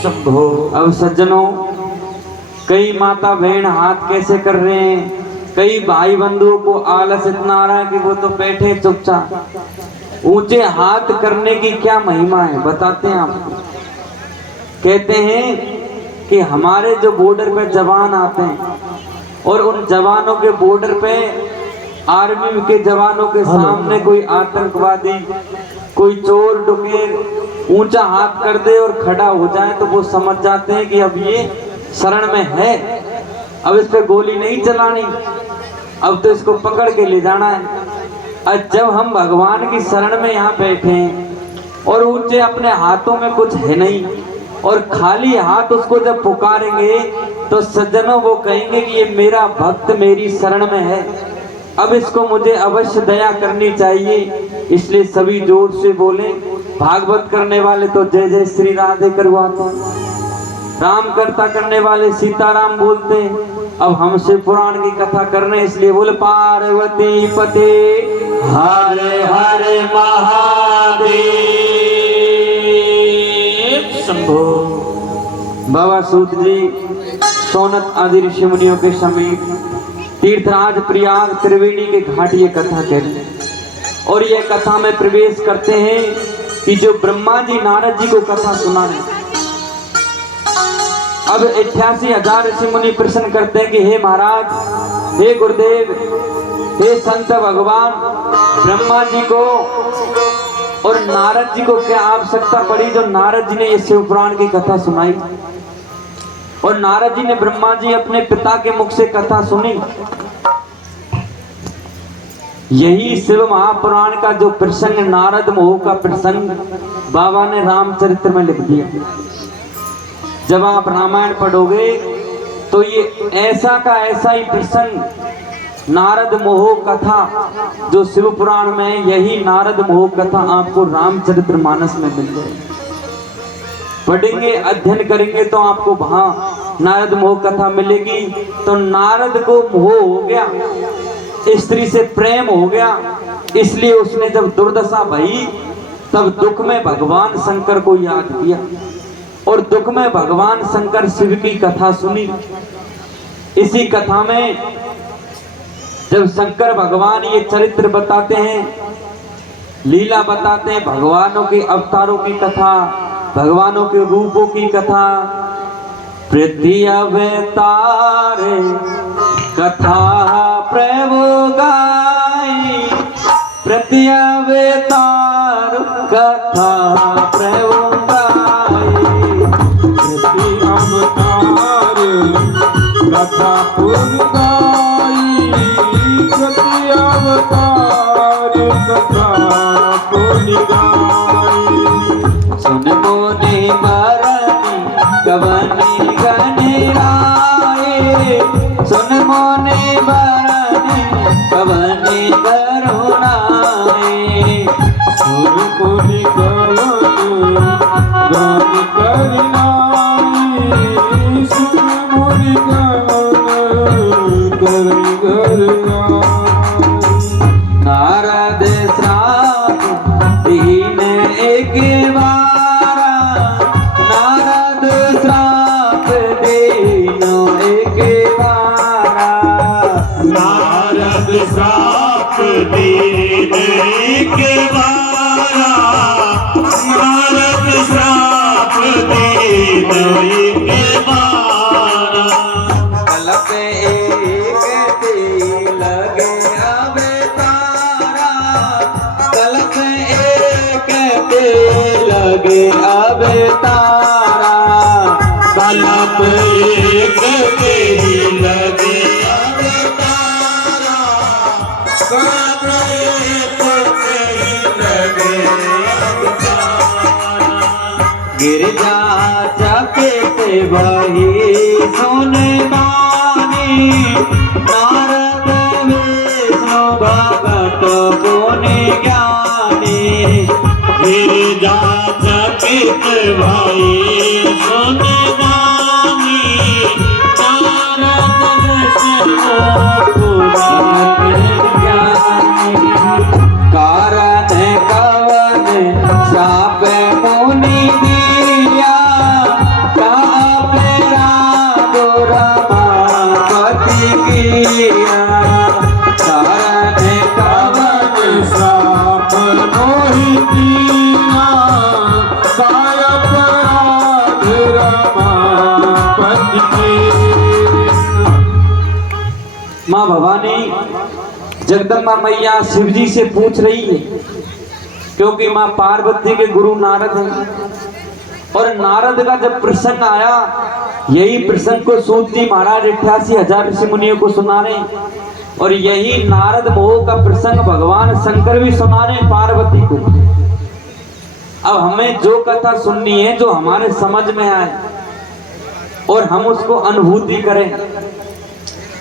शंभो। अब सज्जनों, कई माता बहन हाथ कैसे कर रहे हैं, कई भाई बंधुओं को आलस इतना आ रहा है कि वो तो बैठे चुपचाप। ऊंचे हाथ करने की क्या महिमा है बताते हैं आपको। कहते हैं कि हमारे जो बॉर्डर पे जवान आते हैं और उन जवानों के बॉर्डर पे आर्मी के जवानों के सामने कोई आतंकवादी, कोई चोर डुकेर ऊंचा हाथ कर दे और खड़ा हो जाए तो वो समझ जाते हैं कि अब ये शरण में है, अब इस पे गोली नहीं चलानी, अब तो इसको पकड़ के ले जाना है। और जब हम भगवान की शरण में यहाँ बैठे हैं और ऊंचे अपने हाथों में कुछ है नहीं और खाली हाथ उसको जब पुकारेंगे तो सज्जनों वो कहेंगे कि ये मेरा भक्त मेरी शरण में है, अब इसको मुझे अवश्य दया करनी चाहिए। इसलिए सभी जोर से बोले। भागवत करने वाले तो जय जय श्री राधे करवाते हैं, राम कर्ता करने वाले सीताराम बोलते हैं। अब हम शिव पुराण की कथा कर रहे हैं, इसलिए बोले पार्वती पते हर हर महादेव शंभो। बाबा सूत जी सोनत आदि ऋषि मुनियों के समीप तीर्थराज प्रयाग त्रिवेणी के घाट ये कथा कहते हैं। और ये कथा में प्रवेश करते हैं कि जो ब्रह्मा जी नारद जी को कथा सुनाने। अब 88,000 ऋषि मुनि प्रश्न करते हैं कि हे महाराज, हे गुरुदेव, हे संत भगवान, ब्रह्मा जी को और नारद जी को क्या आवश्यकता पड़ी जो नारद जी ने ये शिव पुराण की कथा सुनाई। और नारद जी ने ब्रह्मा जी अपने पिता के मुख से कथा सुनी। यही शिव महापुराण का जो प्रसंग नारद मोह का प्रसंग बाबा ने रामचरित्र में लिख दिया। जब आप रामायण पढ़ोगे तो ये ऐसा का ऐसा ही प्रसंग नारद मोह कथा जो शिव पुराण में, यही नारद मोह कथा आपको रामचरित्र मानस में मिल जाएगी। पढ़ेंगे अध्ययन करेंगे तो आपको वहां नारद मोह कथा मिलेगी। तो नारद को मोह हो गया, स्त्री से प्रेम हो गया, इसलिए उसने जब दुर्दशा भई तब दुख में भगवान शंकर को याद किया और दुख में भगवान शंकर शिव की कथा सुनी। इसी कथा में जब शंकर भगवान ये चरित्र बताते हैं, लीला बताते हैं, भगवानों के अवतारों की कथा, भगवानों के रूपों की कथा, पृथ्वी अवतार कथा प्रभु गाई, पृथ्वी अवतार कथा प्रभु गाई, पृथ्वी अवतार कथा पुर गाई, पृथ्वी अवतार कथा पुर गाई। सुन मोने मरनी कवनी गणराए, सुन मोने मरनी कवनी करुणाए, सुर मुनि गवन गान करनाई, सुर मुनि गवन कर नारद श्राप दीन एक बारा, नारद श्राप दीनो एक बारा, नारद श्राप दीन एक बारा, नारद श्राप दीन एक बारा, कल्प एक तिल लगे अब तारा, कलप एक तेरी लगे अब तारा, कलप एक तेरी लगे अब तारा। गिरजा चकित वही सुन बानी, नारद विष्णु भगत पुनि ज्ञानी। गिरजा चकित भाई सुन बानी, नारद विष्णु पुनि ज्ञानी। कारण कवन श्राप मुनि दिया, का अपराध रमापति किया। कारण कवन श्राप मोहि दीना, काय अपराध रमापति कीना। माँ भवानी जगदम्बा मैया शिव जी से पूछ रही है, क्योंकि माँ पार्वती के गुरु नारद हैं। और नारद का जब प्रसंग आया, यही प्रसंग को सूत जी महाराज 88,000 ऋषि मुनियों को सुना रहे, और यही नारद मोह का प्रसंग भगवान शंकर भी सुना रहे पार्वती को। अब हमें जो कथा सुननी है, जो हमारे समझ में आए और हम उसको अनुभूति करें,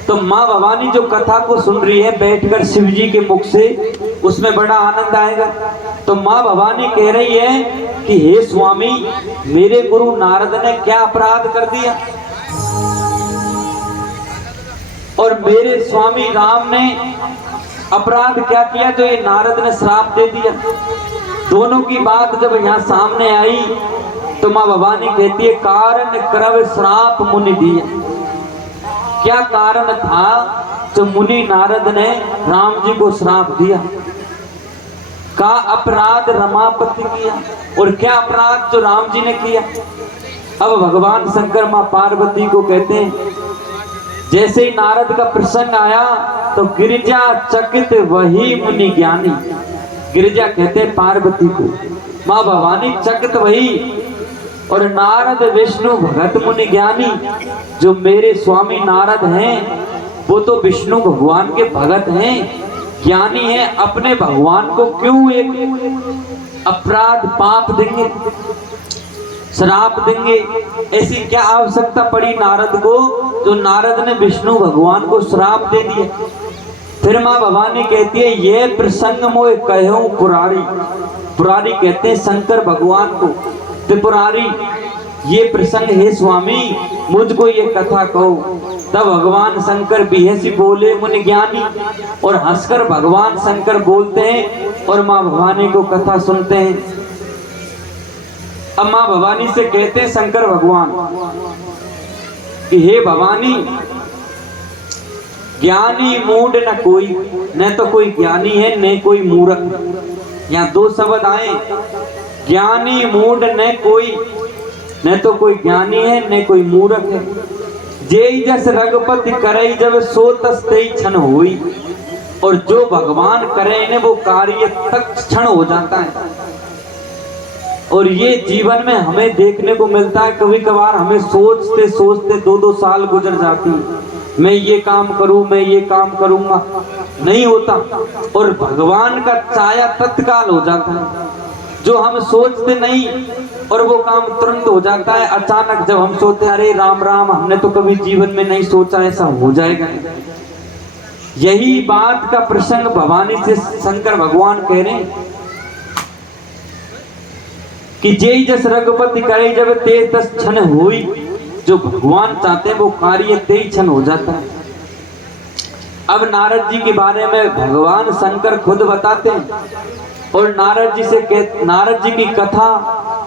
तो माँ भवानी जो कथा को सुन रही है बैठकर शिव जी के मुख से, उसमें बड़ा आनंद आएगा। तो माँ भवानी कह रही है कि हे स्वामी, मेरे गुरु नारद ने क्या अपराध कर दिया, और मेरे स्वामी राम ने अपराध क्या किया जो ये नारद ने श्राप दे दिया। दोनों की बात जब यहाँ सामने आई तो माँ भवानी कहती है, कारण करव श्राप मुनि दिया। क्या कारण था जो मुनि नारद ने राम जी को श्राप दिया? का अपराध रमापति किया, और क्या अपराध जो राम जी ने किया। अब भगवान शंकर माँ पार्वती को कहते हैं, जैसे ही नारद का प्रसंग आया तो गिरिजा चकित वही मुनि ज्ञानी। गिरिजा कहते हैं पार्वती को, माँ भवानी चकित वही, और नारद विष्णु भगत मुनि ज्ञानी। जो मेरे स्वामी नारद हैं वो तो विष्णु भगवान के भगत हैं, ज्ञानी हैं। अपने भगवान को क्यों एक अपराध पाप देंगे, श्राप देंगे? ऐसी क्या आवश्यकता पड़ी नारद को जो नारद ने विष्णु भगवान को श्राप दे दिया? फिर माँ भवानी कहती है, ये प्रसंग मोय कहूं पुरारी। पुरारी कहते हैं शंकर भगवान को, त्रिपुरारी ये प्रसंग है स्वामी, मुझको ये कथा कहो। तब भगवान शंकर बिहसी बोले मुनि ज्ञानी, और हंसकर भगवान शंकर बोलते हैं और माँ भवानी को कथा सुनते हैं। अब माँ भवानी से कहते हैं शंकर भगवान कि हे भवानी, ज्ञानी मूढ़ न कोई, न तो कोई ज्ञानी है न कोई मूर्ख। यहाँ दो शब्द आए, ज्ञानी मूढ़ न कोई, न तो कोई ज्ञानी है न कोई मूर्ख है। जेई जस रघुपति करे जब सो तस तेई क्षण हुई। और जो भगवान करे ने वो कार्य तक क्षण हो जाता है। और ये जीवन में हमें देखने को मिलता है, कभी कभार हमें सोचते सोचते 2-2 साल गुजर जाती है, मैं ये काम करूं, मैं ये काम करूंगा, नहीं होता। और भगवान का चाया तत्काल हो जाता है, जो हम सोचते नहीं और वो काम तुरंत हो जाता है। अचानक जब हम सोचते हैं अरे राम राम, हमने तो कभी जीवन में नहीं सोचा ऐसा हो जाएगा। यही बात का प्रसंग भवानी से शंकर भगवान कह रहे हैं कि जय जस रघुपति करे जब तेज तस क्षण हुई। जो भगवान चाहते हैं वो कार्य तेज क्षण हो जाता है। अब नारद जी के बारे में भगवान शंकर खुद बताते हैं, और नारद जी से नारद जी की कथा,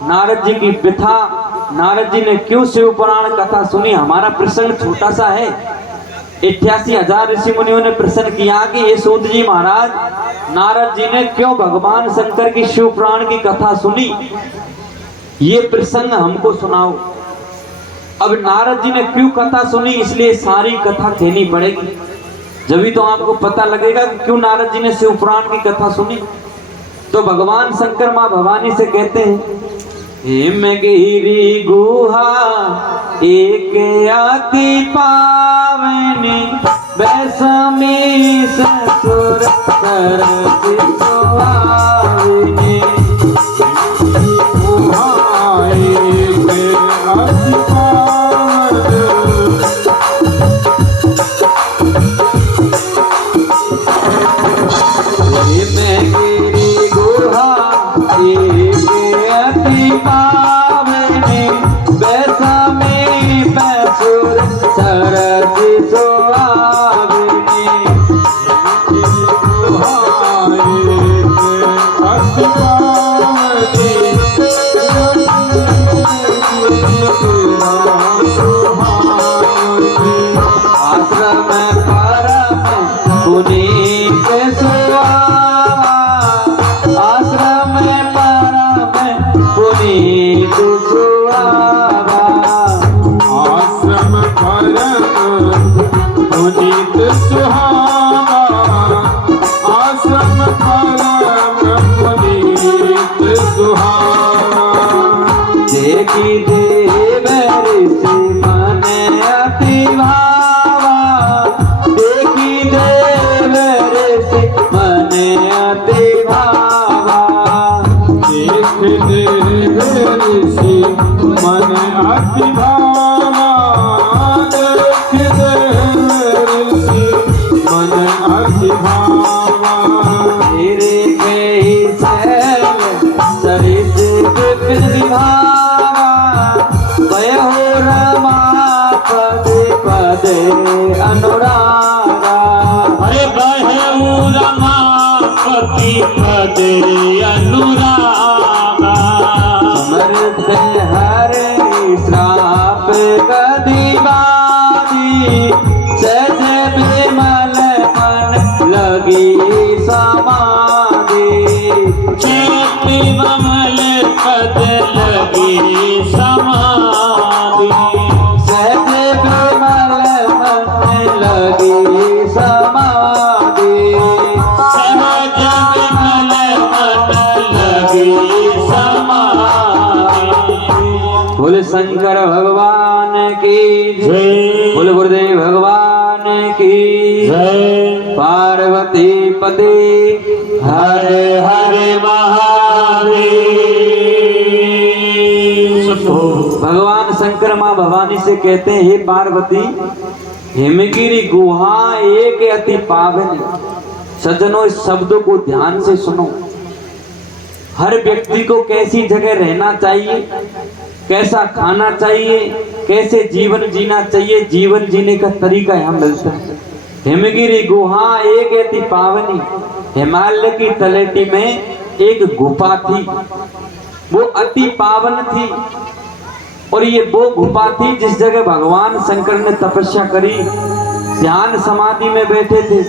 नारद जी की व्यथा, नारद जी ने क्यों शिव पुराण कथा सुनी। हमारा प्रसंग छोटा सा है, 88,000 ऋषि मुनियों ने प्रश्न किया कि ये सूत जी महाराज, नारद जी ने क्यों भगवान शंकर की शिव पुराण की कथा सुनी, ये प्रसंग हमको सुनाओ। अब नारद जी ने क्यों कथा सुनी, इसलिए सारी कथा कहनी पड़ेगी, जब तो आपको पता लगेगा कि क्यों नारद जी ने शिव पुराण की कथा सुनी। तो भगवान शंकर माँ भवानी से कहते हैं हिमगिरी गुहा एक अति पावनी वैष्णवी ससुर सरसी सुहावनी। हिमगिरी गुहा एक अति पावनी वैष्णवी ससुर सरसी सुहावनी। आश्रम परम पुनीत सुहावा, आश्रम परम पुनीत सुहावा। आश्रम परम पुनीत सुहावा, आश्रम परम पुनीत सुहावा। देखी देव ऋषि मन अति भावा, देखी देव ऋषि मन अति भावा। देख देव ऋषि मन अति भावा, देख देव ऋषि मन अति भावा। तेरे कही शैल सरिस विपिन विभावा, भयो रमा पद पद अनुरागा। अरे बहू रमापति पद अनुरागा। समर्थ हरे श्राप कदिवादी, सज विमल मन लगी समाधि। चेत विमल पद लगी समाधि। सज विमल मन लगी समाधि। सहज विमल मन लगी समाधि। बोल शंकर भगवान की जय। बोल गुरुदेव भगवान की जय। पार्वती पते हर हर महादेव। भगवान शंकर माँ भवानी से कहते हैं, हे पार्वती, हिमगिरी गुहा एक अति पावनी। सज्जनों, इस शब्दों को ध्यान से सुनो। हर व्यक्ति को कैसी जगह रहना चाहिए, कैसा खाना चाहिए, कैसे जीवन जीना चाहिए, जीवन जीने का तरीका यहाँ मिलता है। हिमगिरी गुहा एक अति पावनी। हिमालय की तलहटी में एक गुफा थी, वो अति पावन थी। और ये वो गुफा थी जिस जगह भगवान शंकर ने तपस्या करी, ध्यान समाधि में बैठे थे।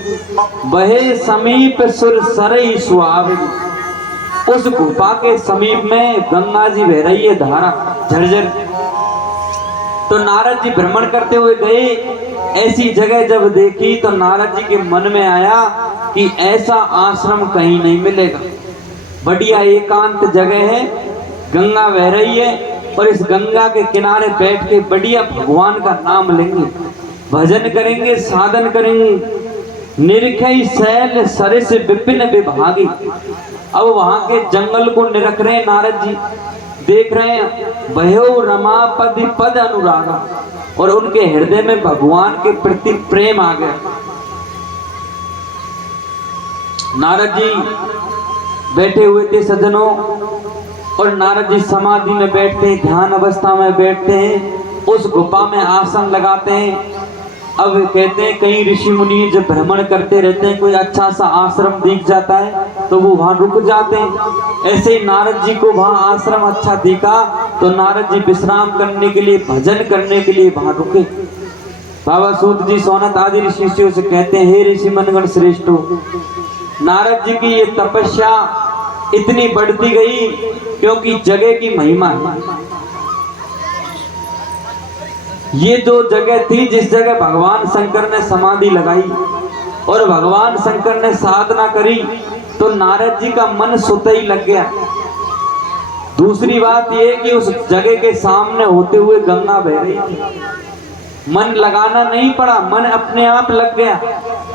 बहे समीप सुर सरई सुहावनी। उस गुफा के समीप में गंगा जी बह रही है, धारा झरझर। तो नारद जी भ्रमण करते हुए गए, ऐसी जगह जब देखी तो नारद जी के मन में आया कि ऐसा आश्रम कहीं नहीं मिलेगा। बढ़िया एकांत जगह है, गंगा बह रही है, और इस गंगा के किनारे बैठ के बढ़िया भगवान का नाम लेंगे, भजन करेंगे, साधन करेंगे। निरखई शैल सरिस विपिन विभागी। अब वहां के जंगल को निरख रहे हैं नारद जी, देख रहे हैं भयो रमा पद पद अनुरागा, और उनके हृदय में भगवान के प्रति प्रेम आ गया। नारद जी बैठे हुए थे सज्जनों, और नारद जी समाधि में बैठते हैं, ध्यान अवस्था में बैठते हैं, उस गुफा में आसन लगाते हैं। अब कहते हैं कई ऋषि मुनि जब भ्रमण करते रहते हैं, कोई अच्छा सा आश्रम दिख जाता है तो वो वहां रुक जाते हैं। ऐसे ही नारद जी को वहां आश्रम अच्छा दिखा तो नारद जी विश्राम करने के लिए, भजन करने के लिए वहां रुके। बाबा सूत जी सोनत आदि ऋषियों से कहते हैं, हे ऋषि मनगण श्रेष्ठो, नारद जी की ये तपस्या इतनी बढ़ती गई क्योंकि जगह की महिमा है। ये जो जगह थी जिस जगह भगवान शंकर ने समाधि लगाई और भगवान शंकर ने साधना करी, तो नारद जी का मन सुत ही लग गया। दूसरी बात यह कि उस जगह के सामने होते हुए गंगा बह रही थी। मन लगाना नहीं पड़ा, मन अपने आप लग गया।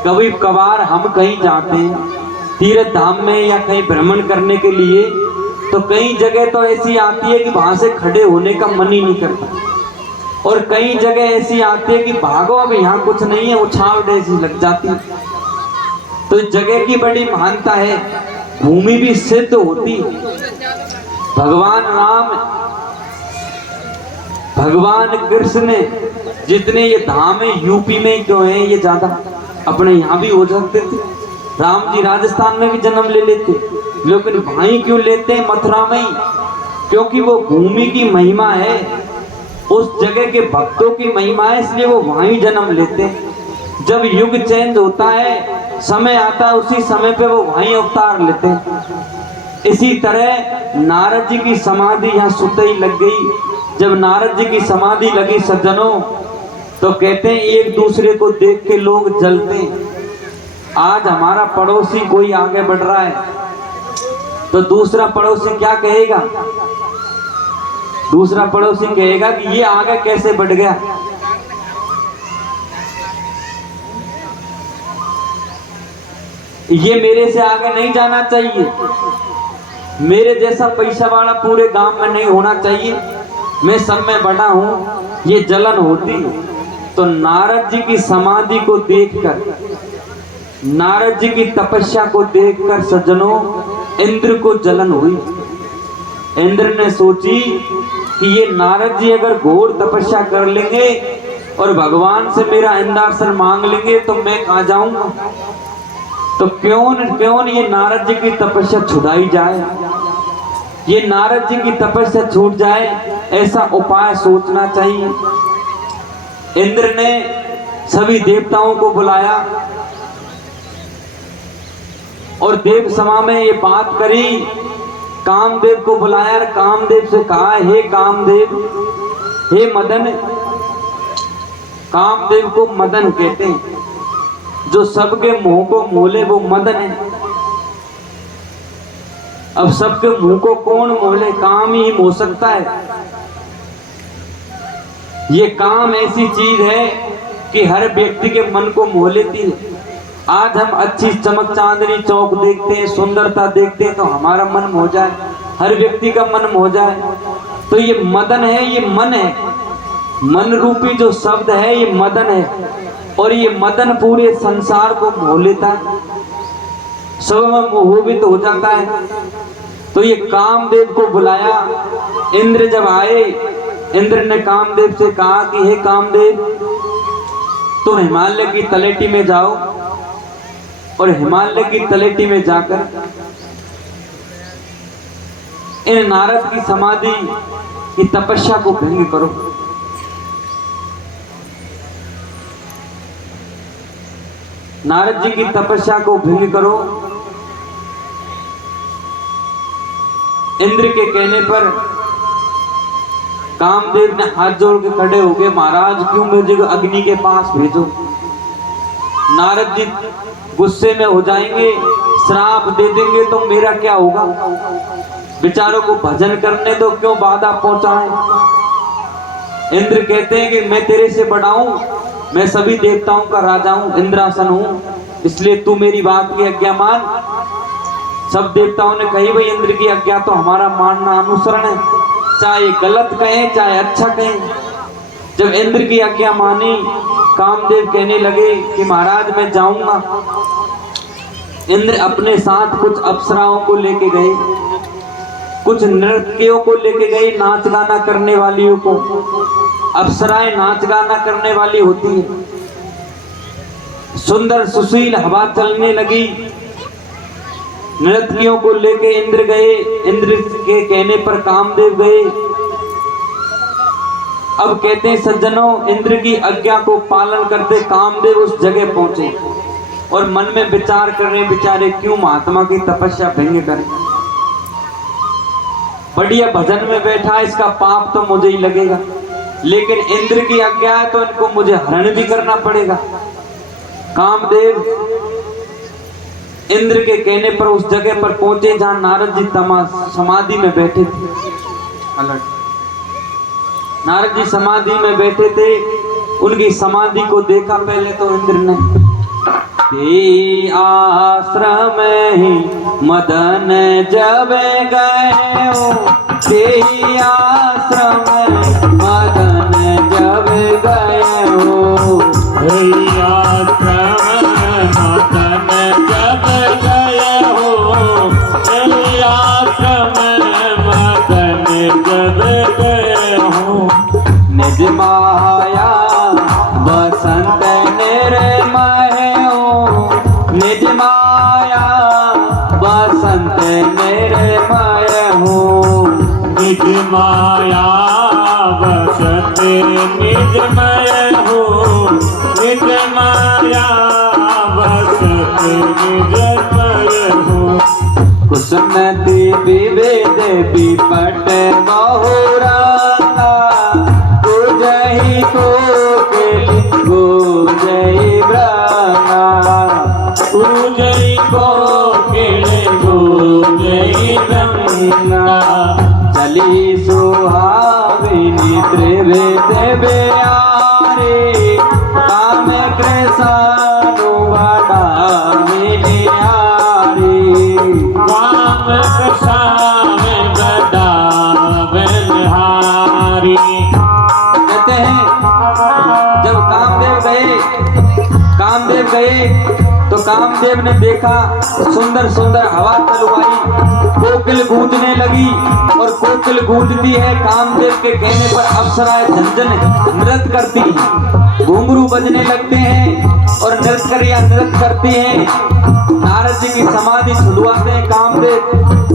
कभी कभार हम कहीं जाते हैं तीर्थ धाम में या कहीं भ्रमण करने के लिए, तो कई जगह तो ऐसी आती है कि वहां से खड़े होने का मन ही नहीं करता, और कई जगह ऐसी आती है कि भागो अब यहाँ कुछ नहीं है, उछाल ऐसी लग जाती है। तो इस जगह की बड़ी महानता है, भूमि भी सिद्ध होती। भगवान राम, भगवान कृष्ण ने जितने ये धाम है यूपी में क्यों है, ये ज्यादा अपने यहाँ भी हो सकते थे। राम जी राजस्थान में भी जन्म ले लेते, लेकिन वहीं क्यों लेते हैं मथुरा में ही? क्योंकि वो भूमि की महिमा है, उस जगह के भक्तों की महिमा है, इसलिए वो वहीं जन्म लेते हैं। जब युग चेंज होता है, समय आता है, उसी समय पे वो वहीं अवतार लेते हैं। इसी तरह नारद जी की समाधि यहाँ सुतई लग गई। जब नारद जी की समाधि लगी सज्जनों, तो कहते हैं एक दूसरे को देख के लोग जलते हैं। आज हमारा पड़ोसी कोई आगे बढ़ रहा है तो दूसरा पड़ोसी क्या कहेगा? दूसरा पड़ोसी कहेगा कि ये आगे कैसे बढ़ गया। ये मेरे से आगे नहीं जाना चाहिए, मेरे जैसा पैसा वाला पूरे गांव में नहीं होना चाहिए, मैं सब में बड़ा हूं, ये जलन होती। तो नारद जी की समाधि को देखकर, नारद जी की तपस्या को देखकर सज्जनों, इंद्र को जलन हुई। इंद्र ने सोची कि ये नारद जी अगर घोर तपस्या कर लेंगे और भगवान से मेरा इंद्रासन मांग लेंगे तो मैं कहाँ जाऊंगा। तो क्यों ये नारद जी की तपस्या छुड़ाई जाए, ये नारद जी की तपस्या छूट जाए, ऐसा उपाय सोचना चाहिए। इंद्र ने सभी देवताओं को बुलाया और देव सभा में ये बात करी। कामदेव को बुलाया और कामदेव से कहा, हे कामदेव, हे मदन। कामदेव को मदन कहते हैं, जो सबके मुंह को मोले वो मदन है। अब सबके मुंह को कौन मोले? काम ही हो सकता है। ये काम ऐसी चीज है कि हर व्यक्ति के मन को मोह लेती है। आज हम अच्छी चमक चांदनी चौक देखते हैं, सुंदरता देखते हैं तो हमारा मन मोह जाए, हर व्यक्ति का मन मोह जाए। तो ये मदन है, ये मन है, मन रूपी जो शब्द है ये मदन है, और ये मदन पूरे संसार को मोह लेता है, सब में मोहित हो जाता है। तो ये कामदेव को बुलाया। इंद्र जब आए, इंद्र ने कामदेव से कहा कि हे कामदेव, तुम हिमालय की तलेटी में जाओ और हिमालय की तलेटी में जाकर इन नारद की समाधि की तपस्या को भंग करो। नारद जी की तपस्या को भंग करो। इंद्र के कहने पर कामदेव ने हाथ जोड़ के खड़े हो गए, महाराज क्यों मुझे अग्नि के पास भेजो। नारद जी गुस्से में हो जाएंगे, श्राप दे देंगे तो मेरा क्या होगा। बेचारों को भजन करने दो, क्यों बाधा पहुंचाएं। इंद्र कहते हैं कि मैं तेरे से बड़ा हूं, मैं सभी देवताओं का राजा हूं, इंद्रासन हूं, इसलिए तू मेरी बात की आज्ञा मान। सब देवताओं ने कही, भाई इंद्र की आज्ञा तो हमारा मानना अनुसरण है, चाहे गलत कहें चाहे अच्छा कहें। जब इंद्र की आज्ञा मानी, कामदेव कहने लगे कि महाराज मैं जाऊंगा। इंद्र अपने साथ कुछ अप्सराओं को लेके गए, कुछ नृत्यों को लेके गए, नाच गाना करने वालियों को। अप्सराएं नाच गाना करने वाली होती है। सुंदर सुशील हवा चलने लगी, नृत्यों को लेके इंद्र गए। इंद्र के कहने पर कामदेव गए। अब कहते हैं सज्जनों, इंद्र की आज्ञा को पालन करते कामदेव उस जगह पहुंचे और मन में विचार कर रहे, बेचारे क्यों महात्मा की तपस्या भंग करें। बढ़िया भजन में बैठा, इसका पाप तो मुझे ही लगेगा, लेकिन इंद्र की आज्ञा है तो इनको मुझे हरण भी करना पड़ेगा। कामदेव इंद्र के कहने पर उस जगह पर पहुंचे जहां नारद जी समाधि में बैठे थे। अलर्ट। नारद जी समाधि में बैठे थे, उनकी समाधि को देखा पहले तो इंद्र ने। ते आश्रम ही मदन जब गए हो, ते आश्रम मदन जब गए हो, आश्रम मदन जब गए हो, आश्रम मदन जब गए हो, निज माया बसंत निर्मय हो, निज माया बसंत निर्मय हो, निज माया बसत निजमय हो, निज माया बसत निजमय हो, कुसुमति विवेद विपट बहुरांगा, गुजहि कोकिल गुजहि ब्रह्मा, पूजय कोकिल गुजय ब्रह्मा, चली सुहाविनी त्रिवेद बिहारी, काम कृष्ण बड़ाई हारी, काम कृष्ण बड़ा बलिहारी। कहते हैं जब कामदेव गए तो कामदेव ने देखा सुंदर सुंदर हवा चलवाई, कोकिल गूंजने लगी और कोकिल गूंजती है। कामदेव के कहने पर अप्सराएं झंझन नृत्य करती हैं, घुंघरू बजने लगते हैं और नृत्यकरियां नृत्य करती हैं। नारद जी की समाधि छुड़वाते हैं कामदेव।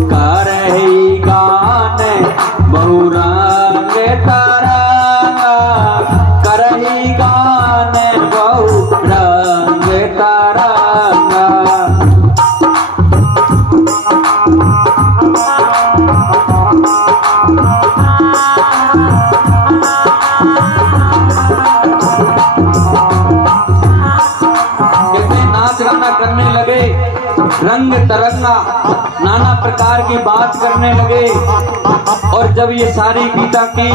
करहि गान बहुरंग तरंगा, करहि गान बहुरंग तरंगा, नाच गाना करने लगे, रंग तरंगा नाना प्रकार की बात करने लगे। और जब ये सारी गीता की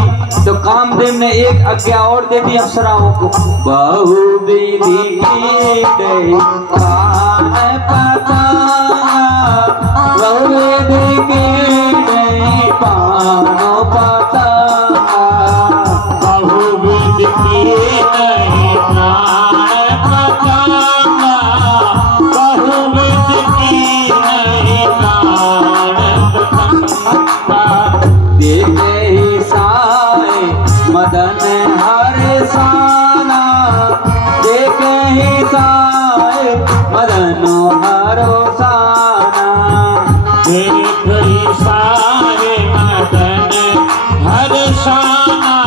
तो कामदेव ने एक आज्ञा और दे दी अप्सराओं को, बहुविधि गीते पान पताना, बहुविधि गीते पानो पताना, बहुविध की नहीं प्राण पताना, बहुविध की नहीं प्राण पताना, देखे ही साए मदन हर साना, देखे ही साए मदन हरो साना, देख सारे मदन हर शाना,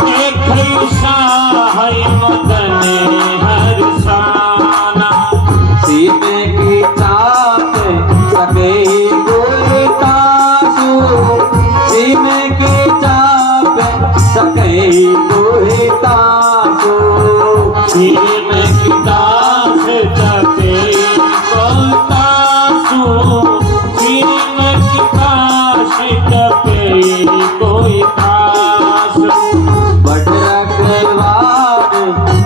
देख सारे मदन हर शाना, सीने की चाप सके कोई तासु, सीने की चाप सके कोई तासु, सीम की दास जते कोतासु, सीम की दास जते कोई तासु, बड़ रखवार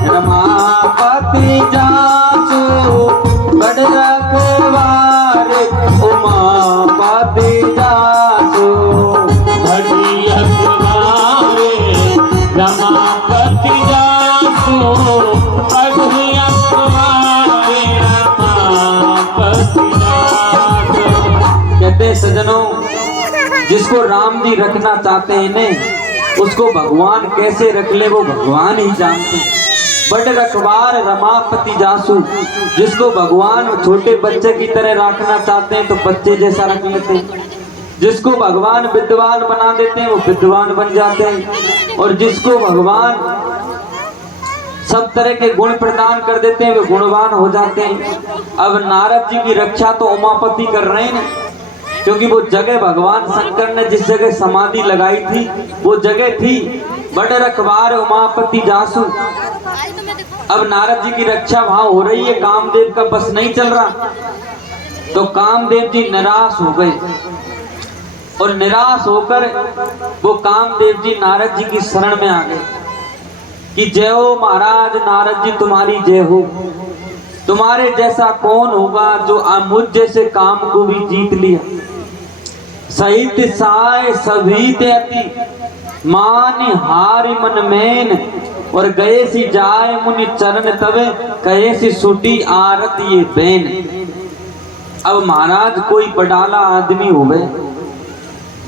रमापति जासु, बड़ रखवार उमापति जासु, भड़ी अखबारे रमापति जासु, भड़ी अखबारे रमापति जासु। कहते हैं सजनों, जिसको राम जी रखना चाहते हैं ने उसको भगवान कैसे रख ले वो भगवान ही जानते हैं। बड़ रखवार रमापति जासू, जिसको भगवान छोटे बच्चे की तरह रखना चाहते हैं तो बच्चे जैसा रख लेते हैं, जिसको भगवान विद्वान बना देते हैं वो विद्वान बन जाते हैं, और जिसको भगवान सब तरह के गुण प्रदान कर देते हैं वे गुणवान हो जाते हैं। अब नारद जी की रक्षा तो उमापति कर रहे हैं, क्योंकि वो जगह भगवान शंकर ने जिस जगह समाधि लगाई थी वो जगह थी बड़ रखवार उमापति जासू। अब नारद जी की रक्षा वहां हो रही है, कामदेव का बस नहीं चल रहा। तो कामदेव जी निराश हो गए और निराश होकर वो कामदेव जी नारद जी की शरण में आ गए कि जय हो महाराज नारद जी, तुम्हारी जय हो। तुम्हारे जैसा कौन होगा जो मुझ जैसे काम को भी जीत लिया। सहित साय सभी ते अति मान हारि मन मैन, और गए सी जाए मुनि चरण तवे कहे सी सुटी आरत ये बैन। अब महाराज कोई बड़ाला आदमी होवे,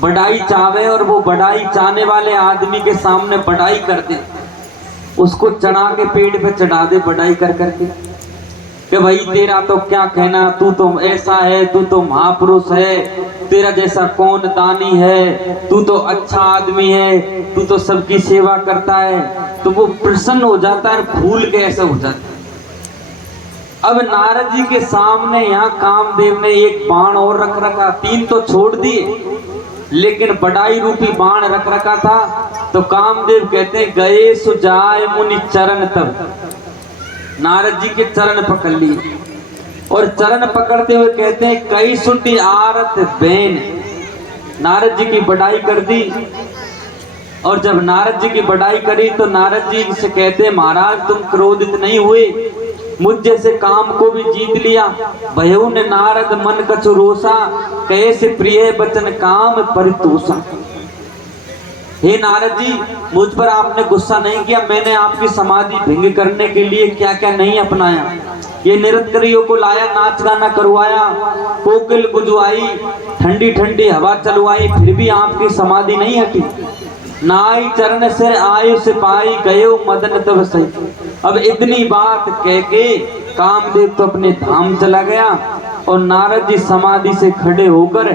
बड़ाई चावे और वो बड़ाई चाहने वाले आदमी के सामने बड़ाई कर दे, उसको चढ़ा के पेड़ पे चढ़ा दे बड़ाई कर करके कि भाई तेरा तो क्या कहना, तू तो ऐसा है, तू तो महापुरुष है, तेरा जैसा कौन दानी है, तू तो अच्छा आदमी है, तू तो सबकी सेवा करता है। तो वो प्रसन्न हो जाता है, फूल के ऐसे हो जाता है। अब नारद जी के सामने यहाँ कामदेव ने एक बाण और रख रखा, 3 तो छोड़ दिए लेकिन बड़ाई रूपी बाण रख रखा था। तो कामदेव कहते हैं गए सुजाय मुनि चरण तब, नारद जी के चरण पकड़ लिए और चरण पकड़ते हुए कहते हैं कई सुटी आरत बैन। नारद जी की बड़ाई कर दी और जब नारद जी की बड़ाई करी तो नारद जी से कहते हैं महाराज तुम क्रोधित नहीं हुए, मुझ जैसे काम को भी जीत लिया। भयउ ने नारद मन कछु रोसा, कैसे प्रिय बचन काम परितोषा। हे नारद जी, मुझ पर आपने गुस्सा नहीं किया, मैंने आपकी समाधि भंग करने के लिए क्या क्या नहीं अपनाया। ये नृत्यकारियों को लाया, नाच गाना करवाया, कोकिल बुझवाई, ठंडी ठंडी हवा चलवाई, फिर भी आपकी समाधि नहीं हटी। नाई चरण से आयु सिपाही गयो मदन तब सही। अब इतनी बात कह के कामदेव तो अपने धाम चला गया और नारद जी समाधि से खड़े होकर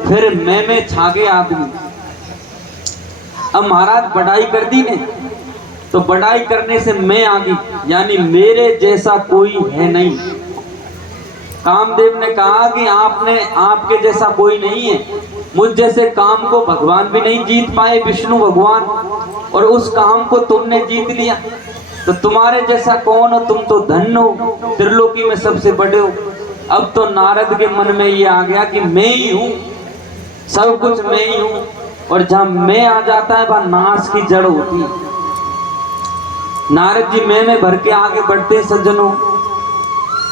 फिर मैं में छा गए आदमी। अब महाराज बड़ाई कर दी ने, तो बड़ाई करने से मैं आ गई, यानी मेरे जैसा कोई है नहीं। कामदेव ने कहा कि आपके जैसा कोई नहीं है, मुझ जैसे काम को भगवान भी नहीं जीत पाए, विष्णु भगवान, और उस काम को तुमने जीत लिया तो तुम्हारे जैसा कौन हो, तुम तो धन्य हो, त्रिलोकी में सबसे बड़े हो। अब तो नारद के मन में ये आ गया कि मैं ही हूँ, सब कुछ मैं ही हूँ, और जहां मैं आ जाता है वहां नाश की जड़ होती है। नारद जी मैं में भर के आगे बढ़ते सज्जनों,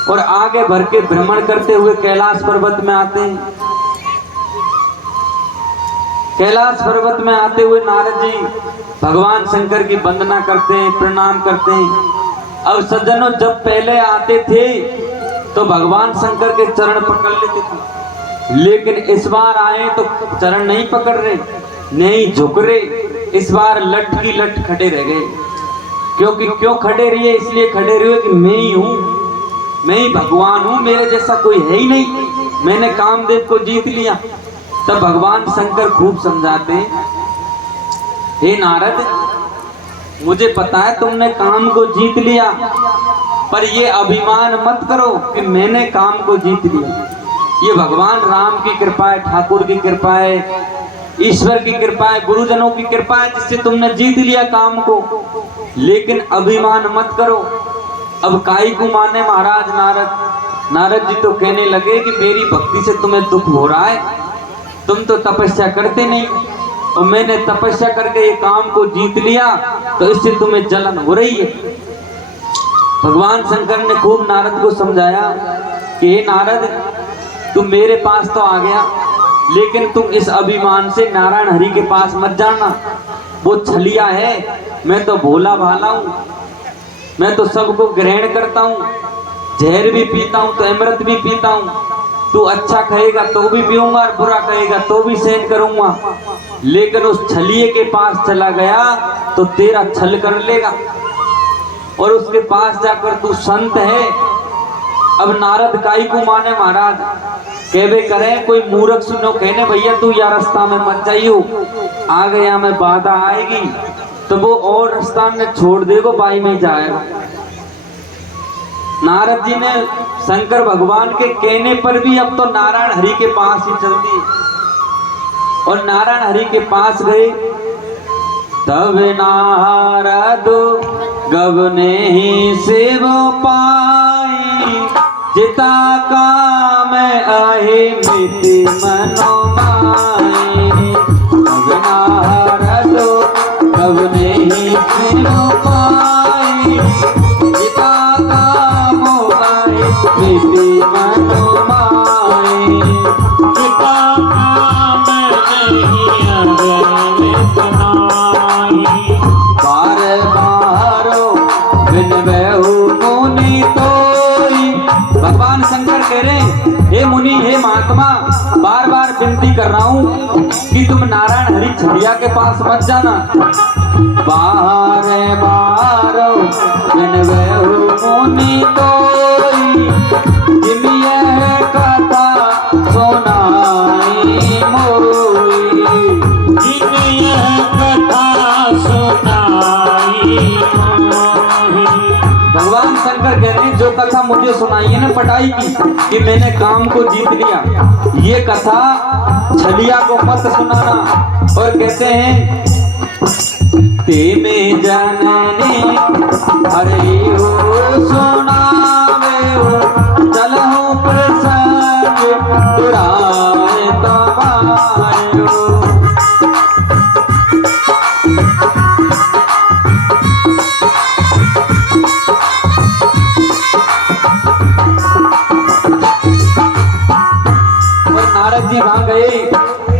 और आगे भर के भ्रमण करते हुए कैलाश पर्वत में आते हैं। कैलाश पर्वत में आते हुए नारद जी भगवान शंकर की वंदना करते हैं, प्रणाम करते हैं। अब सज्जनों जब पहले आते थे तो भगवान शंकर के चरण पकड़ लेते थे, लेकिन इस बार आए तो चरण नहीं पकड़ रहे, नहीं झुक रहे, इस बार लट की लट खड़े रह गए। क्यों खड़े रहिए? इसलिए खड़े रहिए कि मैं ही हूँ, मैं ही भगवान हूँ, मेरे जैसा कोई है ही नहीं, मैंने कामदेव को जीत लिया। तब भगवान शंकर खूब समझाते हैं, हे नारद, मुझे पता है तुमने काम को जीत लिया, पर ये अभिमान मत करो कि मैंने काम को जीत लिया। ये भगवान राम की कृपा है, ठाकुर की कृपा है, ईश्वर की कृपा है, गुरुजनों की कृपा है, जिससे तुमने जीत लिया काम को। लेकिन अभिमान मत करो। अब काई को माने महाराज नारद जी तो कहने लगे कि मेरी भक्ति से तुम्हें दुख हो रहा है, तुम तो तपस्या करते नहीं, और मैंने तपस्या करके ये काम को जीत लिया, तो इससे तुम्हें जलन हो रही है। भगवान शंकर ने खूब नारद को समझाया कि हे नारद, तुम मेरे पास तो आ गया, लेकिन तुम इस अभिमान से नारायण हरि के पास मत जाना, वो छलिया है, मैं तो भोला भाला हूँ, मैं तो सबको ग्रहण करता हूँ, जहर भी पीता हूँ तो अमृत भी पीता हूँ। तू अच्छा कहेगा तो भी पीऊंगा और बुरा कहेगा तो भी सहन करूंगा, लेकिन उस छलिए के पास चला गया तो तेरा छल कर लेगा, और उसके पास जाकर तू संत है। अब नारद काई को माने महाराज, कहवे करें कोई मूर्ख सुनो, कहने भैया तू या रास्ता में मत जाइयो, आ गया मैं बाधा आएगी तो वो और रास्ता में छोड़ देगो, बाई में जाएगा। नारद जी ने शंकर भगवान के कहने पर भी अब तो नारायण हरि के पास ही चल दिए, और नारायण हरि के पास गए। तब नारद गबने ही शिव पाई जिता काम आहे मिति मनो माई गगनारदो गबने ही शिव पाई जिता काम आहे मिति मनो माई पिता काम नहीं अगणित नाई बार बारो बिन बहु मुनि तोई। भगवान शंकर कह रहे हैं, हे मुनि हे महात्मा, बार बार विनती कर रहा हूँ कि तुम नारायण हरि छड़िया के पास मत जाना। बार बारो बिन बहु मुनि तोई जिम यह कथा सुनाई मोई। जिन यह कथा सुनाई मोहि। भगवान शंकर कहते हैं जो कथा मुझे सुनाई है ना पटाई की कि मैंने काम को जीत लिया, ये कथा छलिया को मत सुनाना। और कहते हैं ते में जननी हरे हो सुनावे हो चलहु प्रसंग दुराए तमायो। नारद जी वहां गए,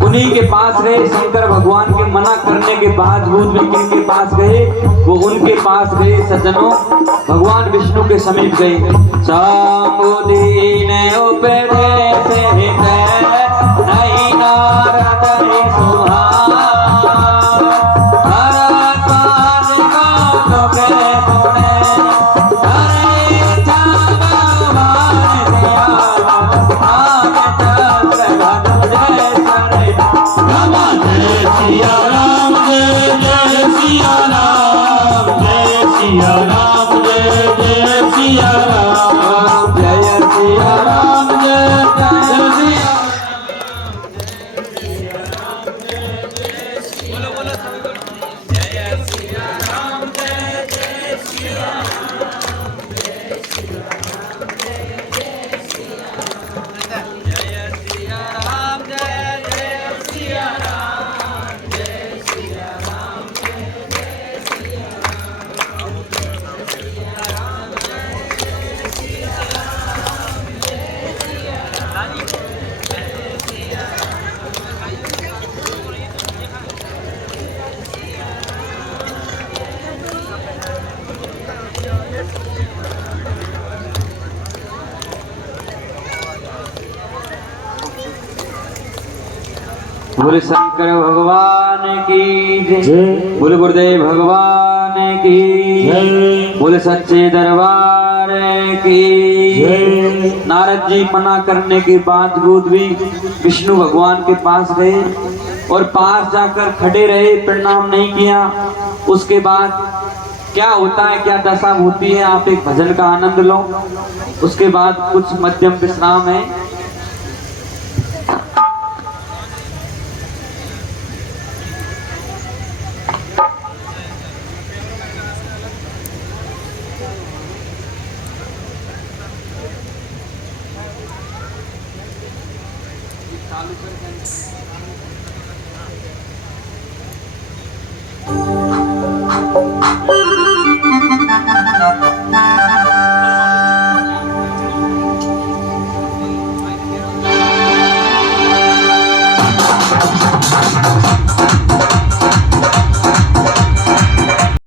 उन्हीं के पास गए, शंकर भगवान के मना करने के बावजूद भी किनके पास गए, वो उनके पास गए सज्जनों, भगवान विष्णु के समीप गए। सामुदीन उपदेश हृदय नहीं नारद सुहाए, भरत का सुखे सुने, हरे भगवान सिया राम जय जय सिया राम जय सिया राम जय जय सिया राम जय सिया राम जय जय सिया। बोले शंकर भगवान की जय, बोले गुरुदेव भगवान की जय, बोले सच्चे दरबार की जय। नारद जी मना करने के बावजूद भी विष्णु भगवान के पास गए और पास जाकर खड़े रहे, प्रणाम नहीं किया। उसके बाद क्या होता है, क्या दशा होती है, आप एक भजन का आनंद लो। उसके बाद कुछ मध्यम विश्राम है।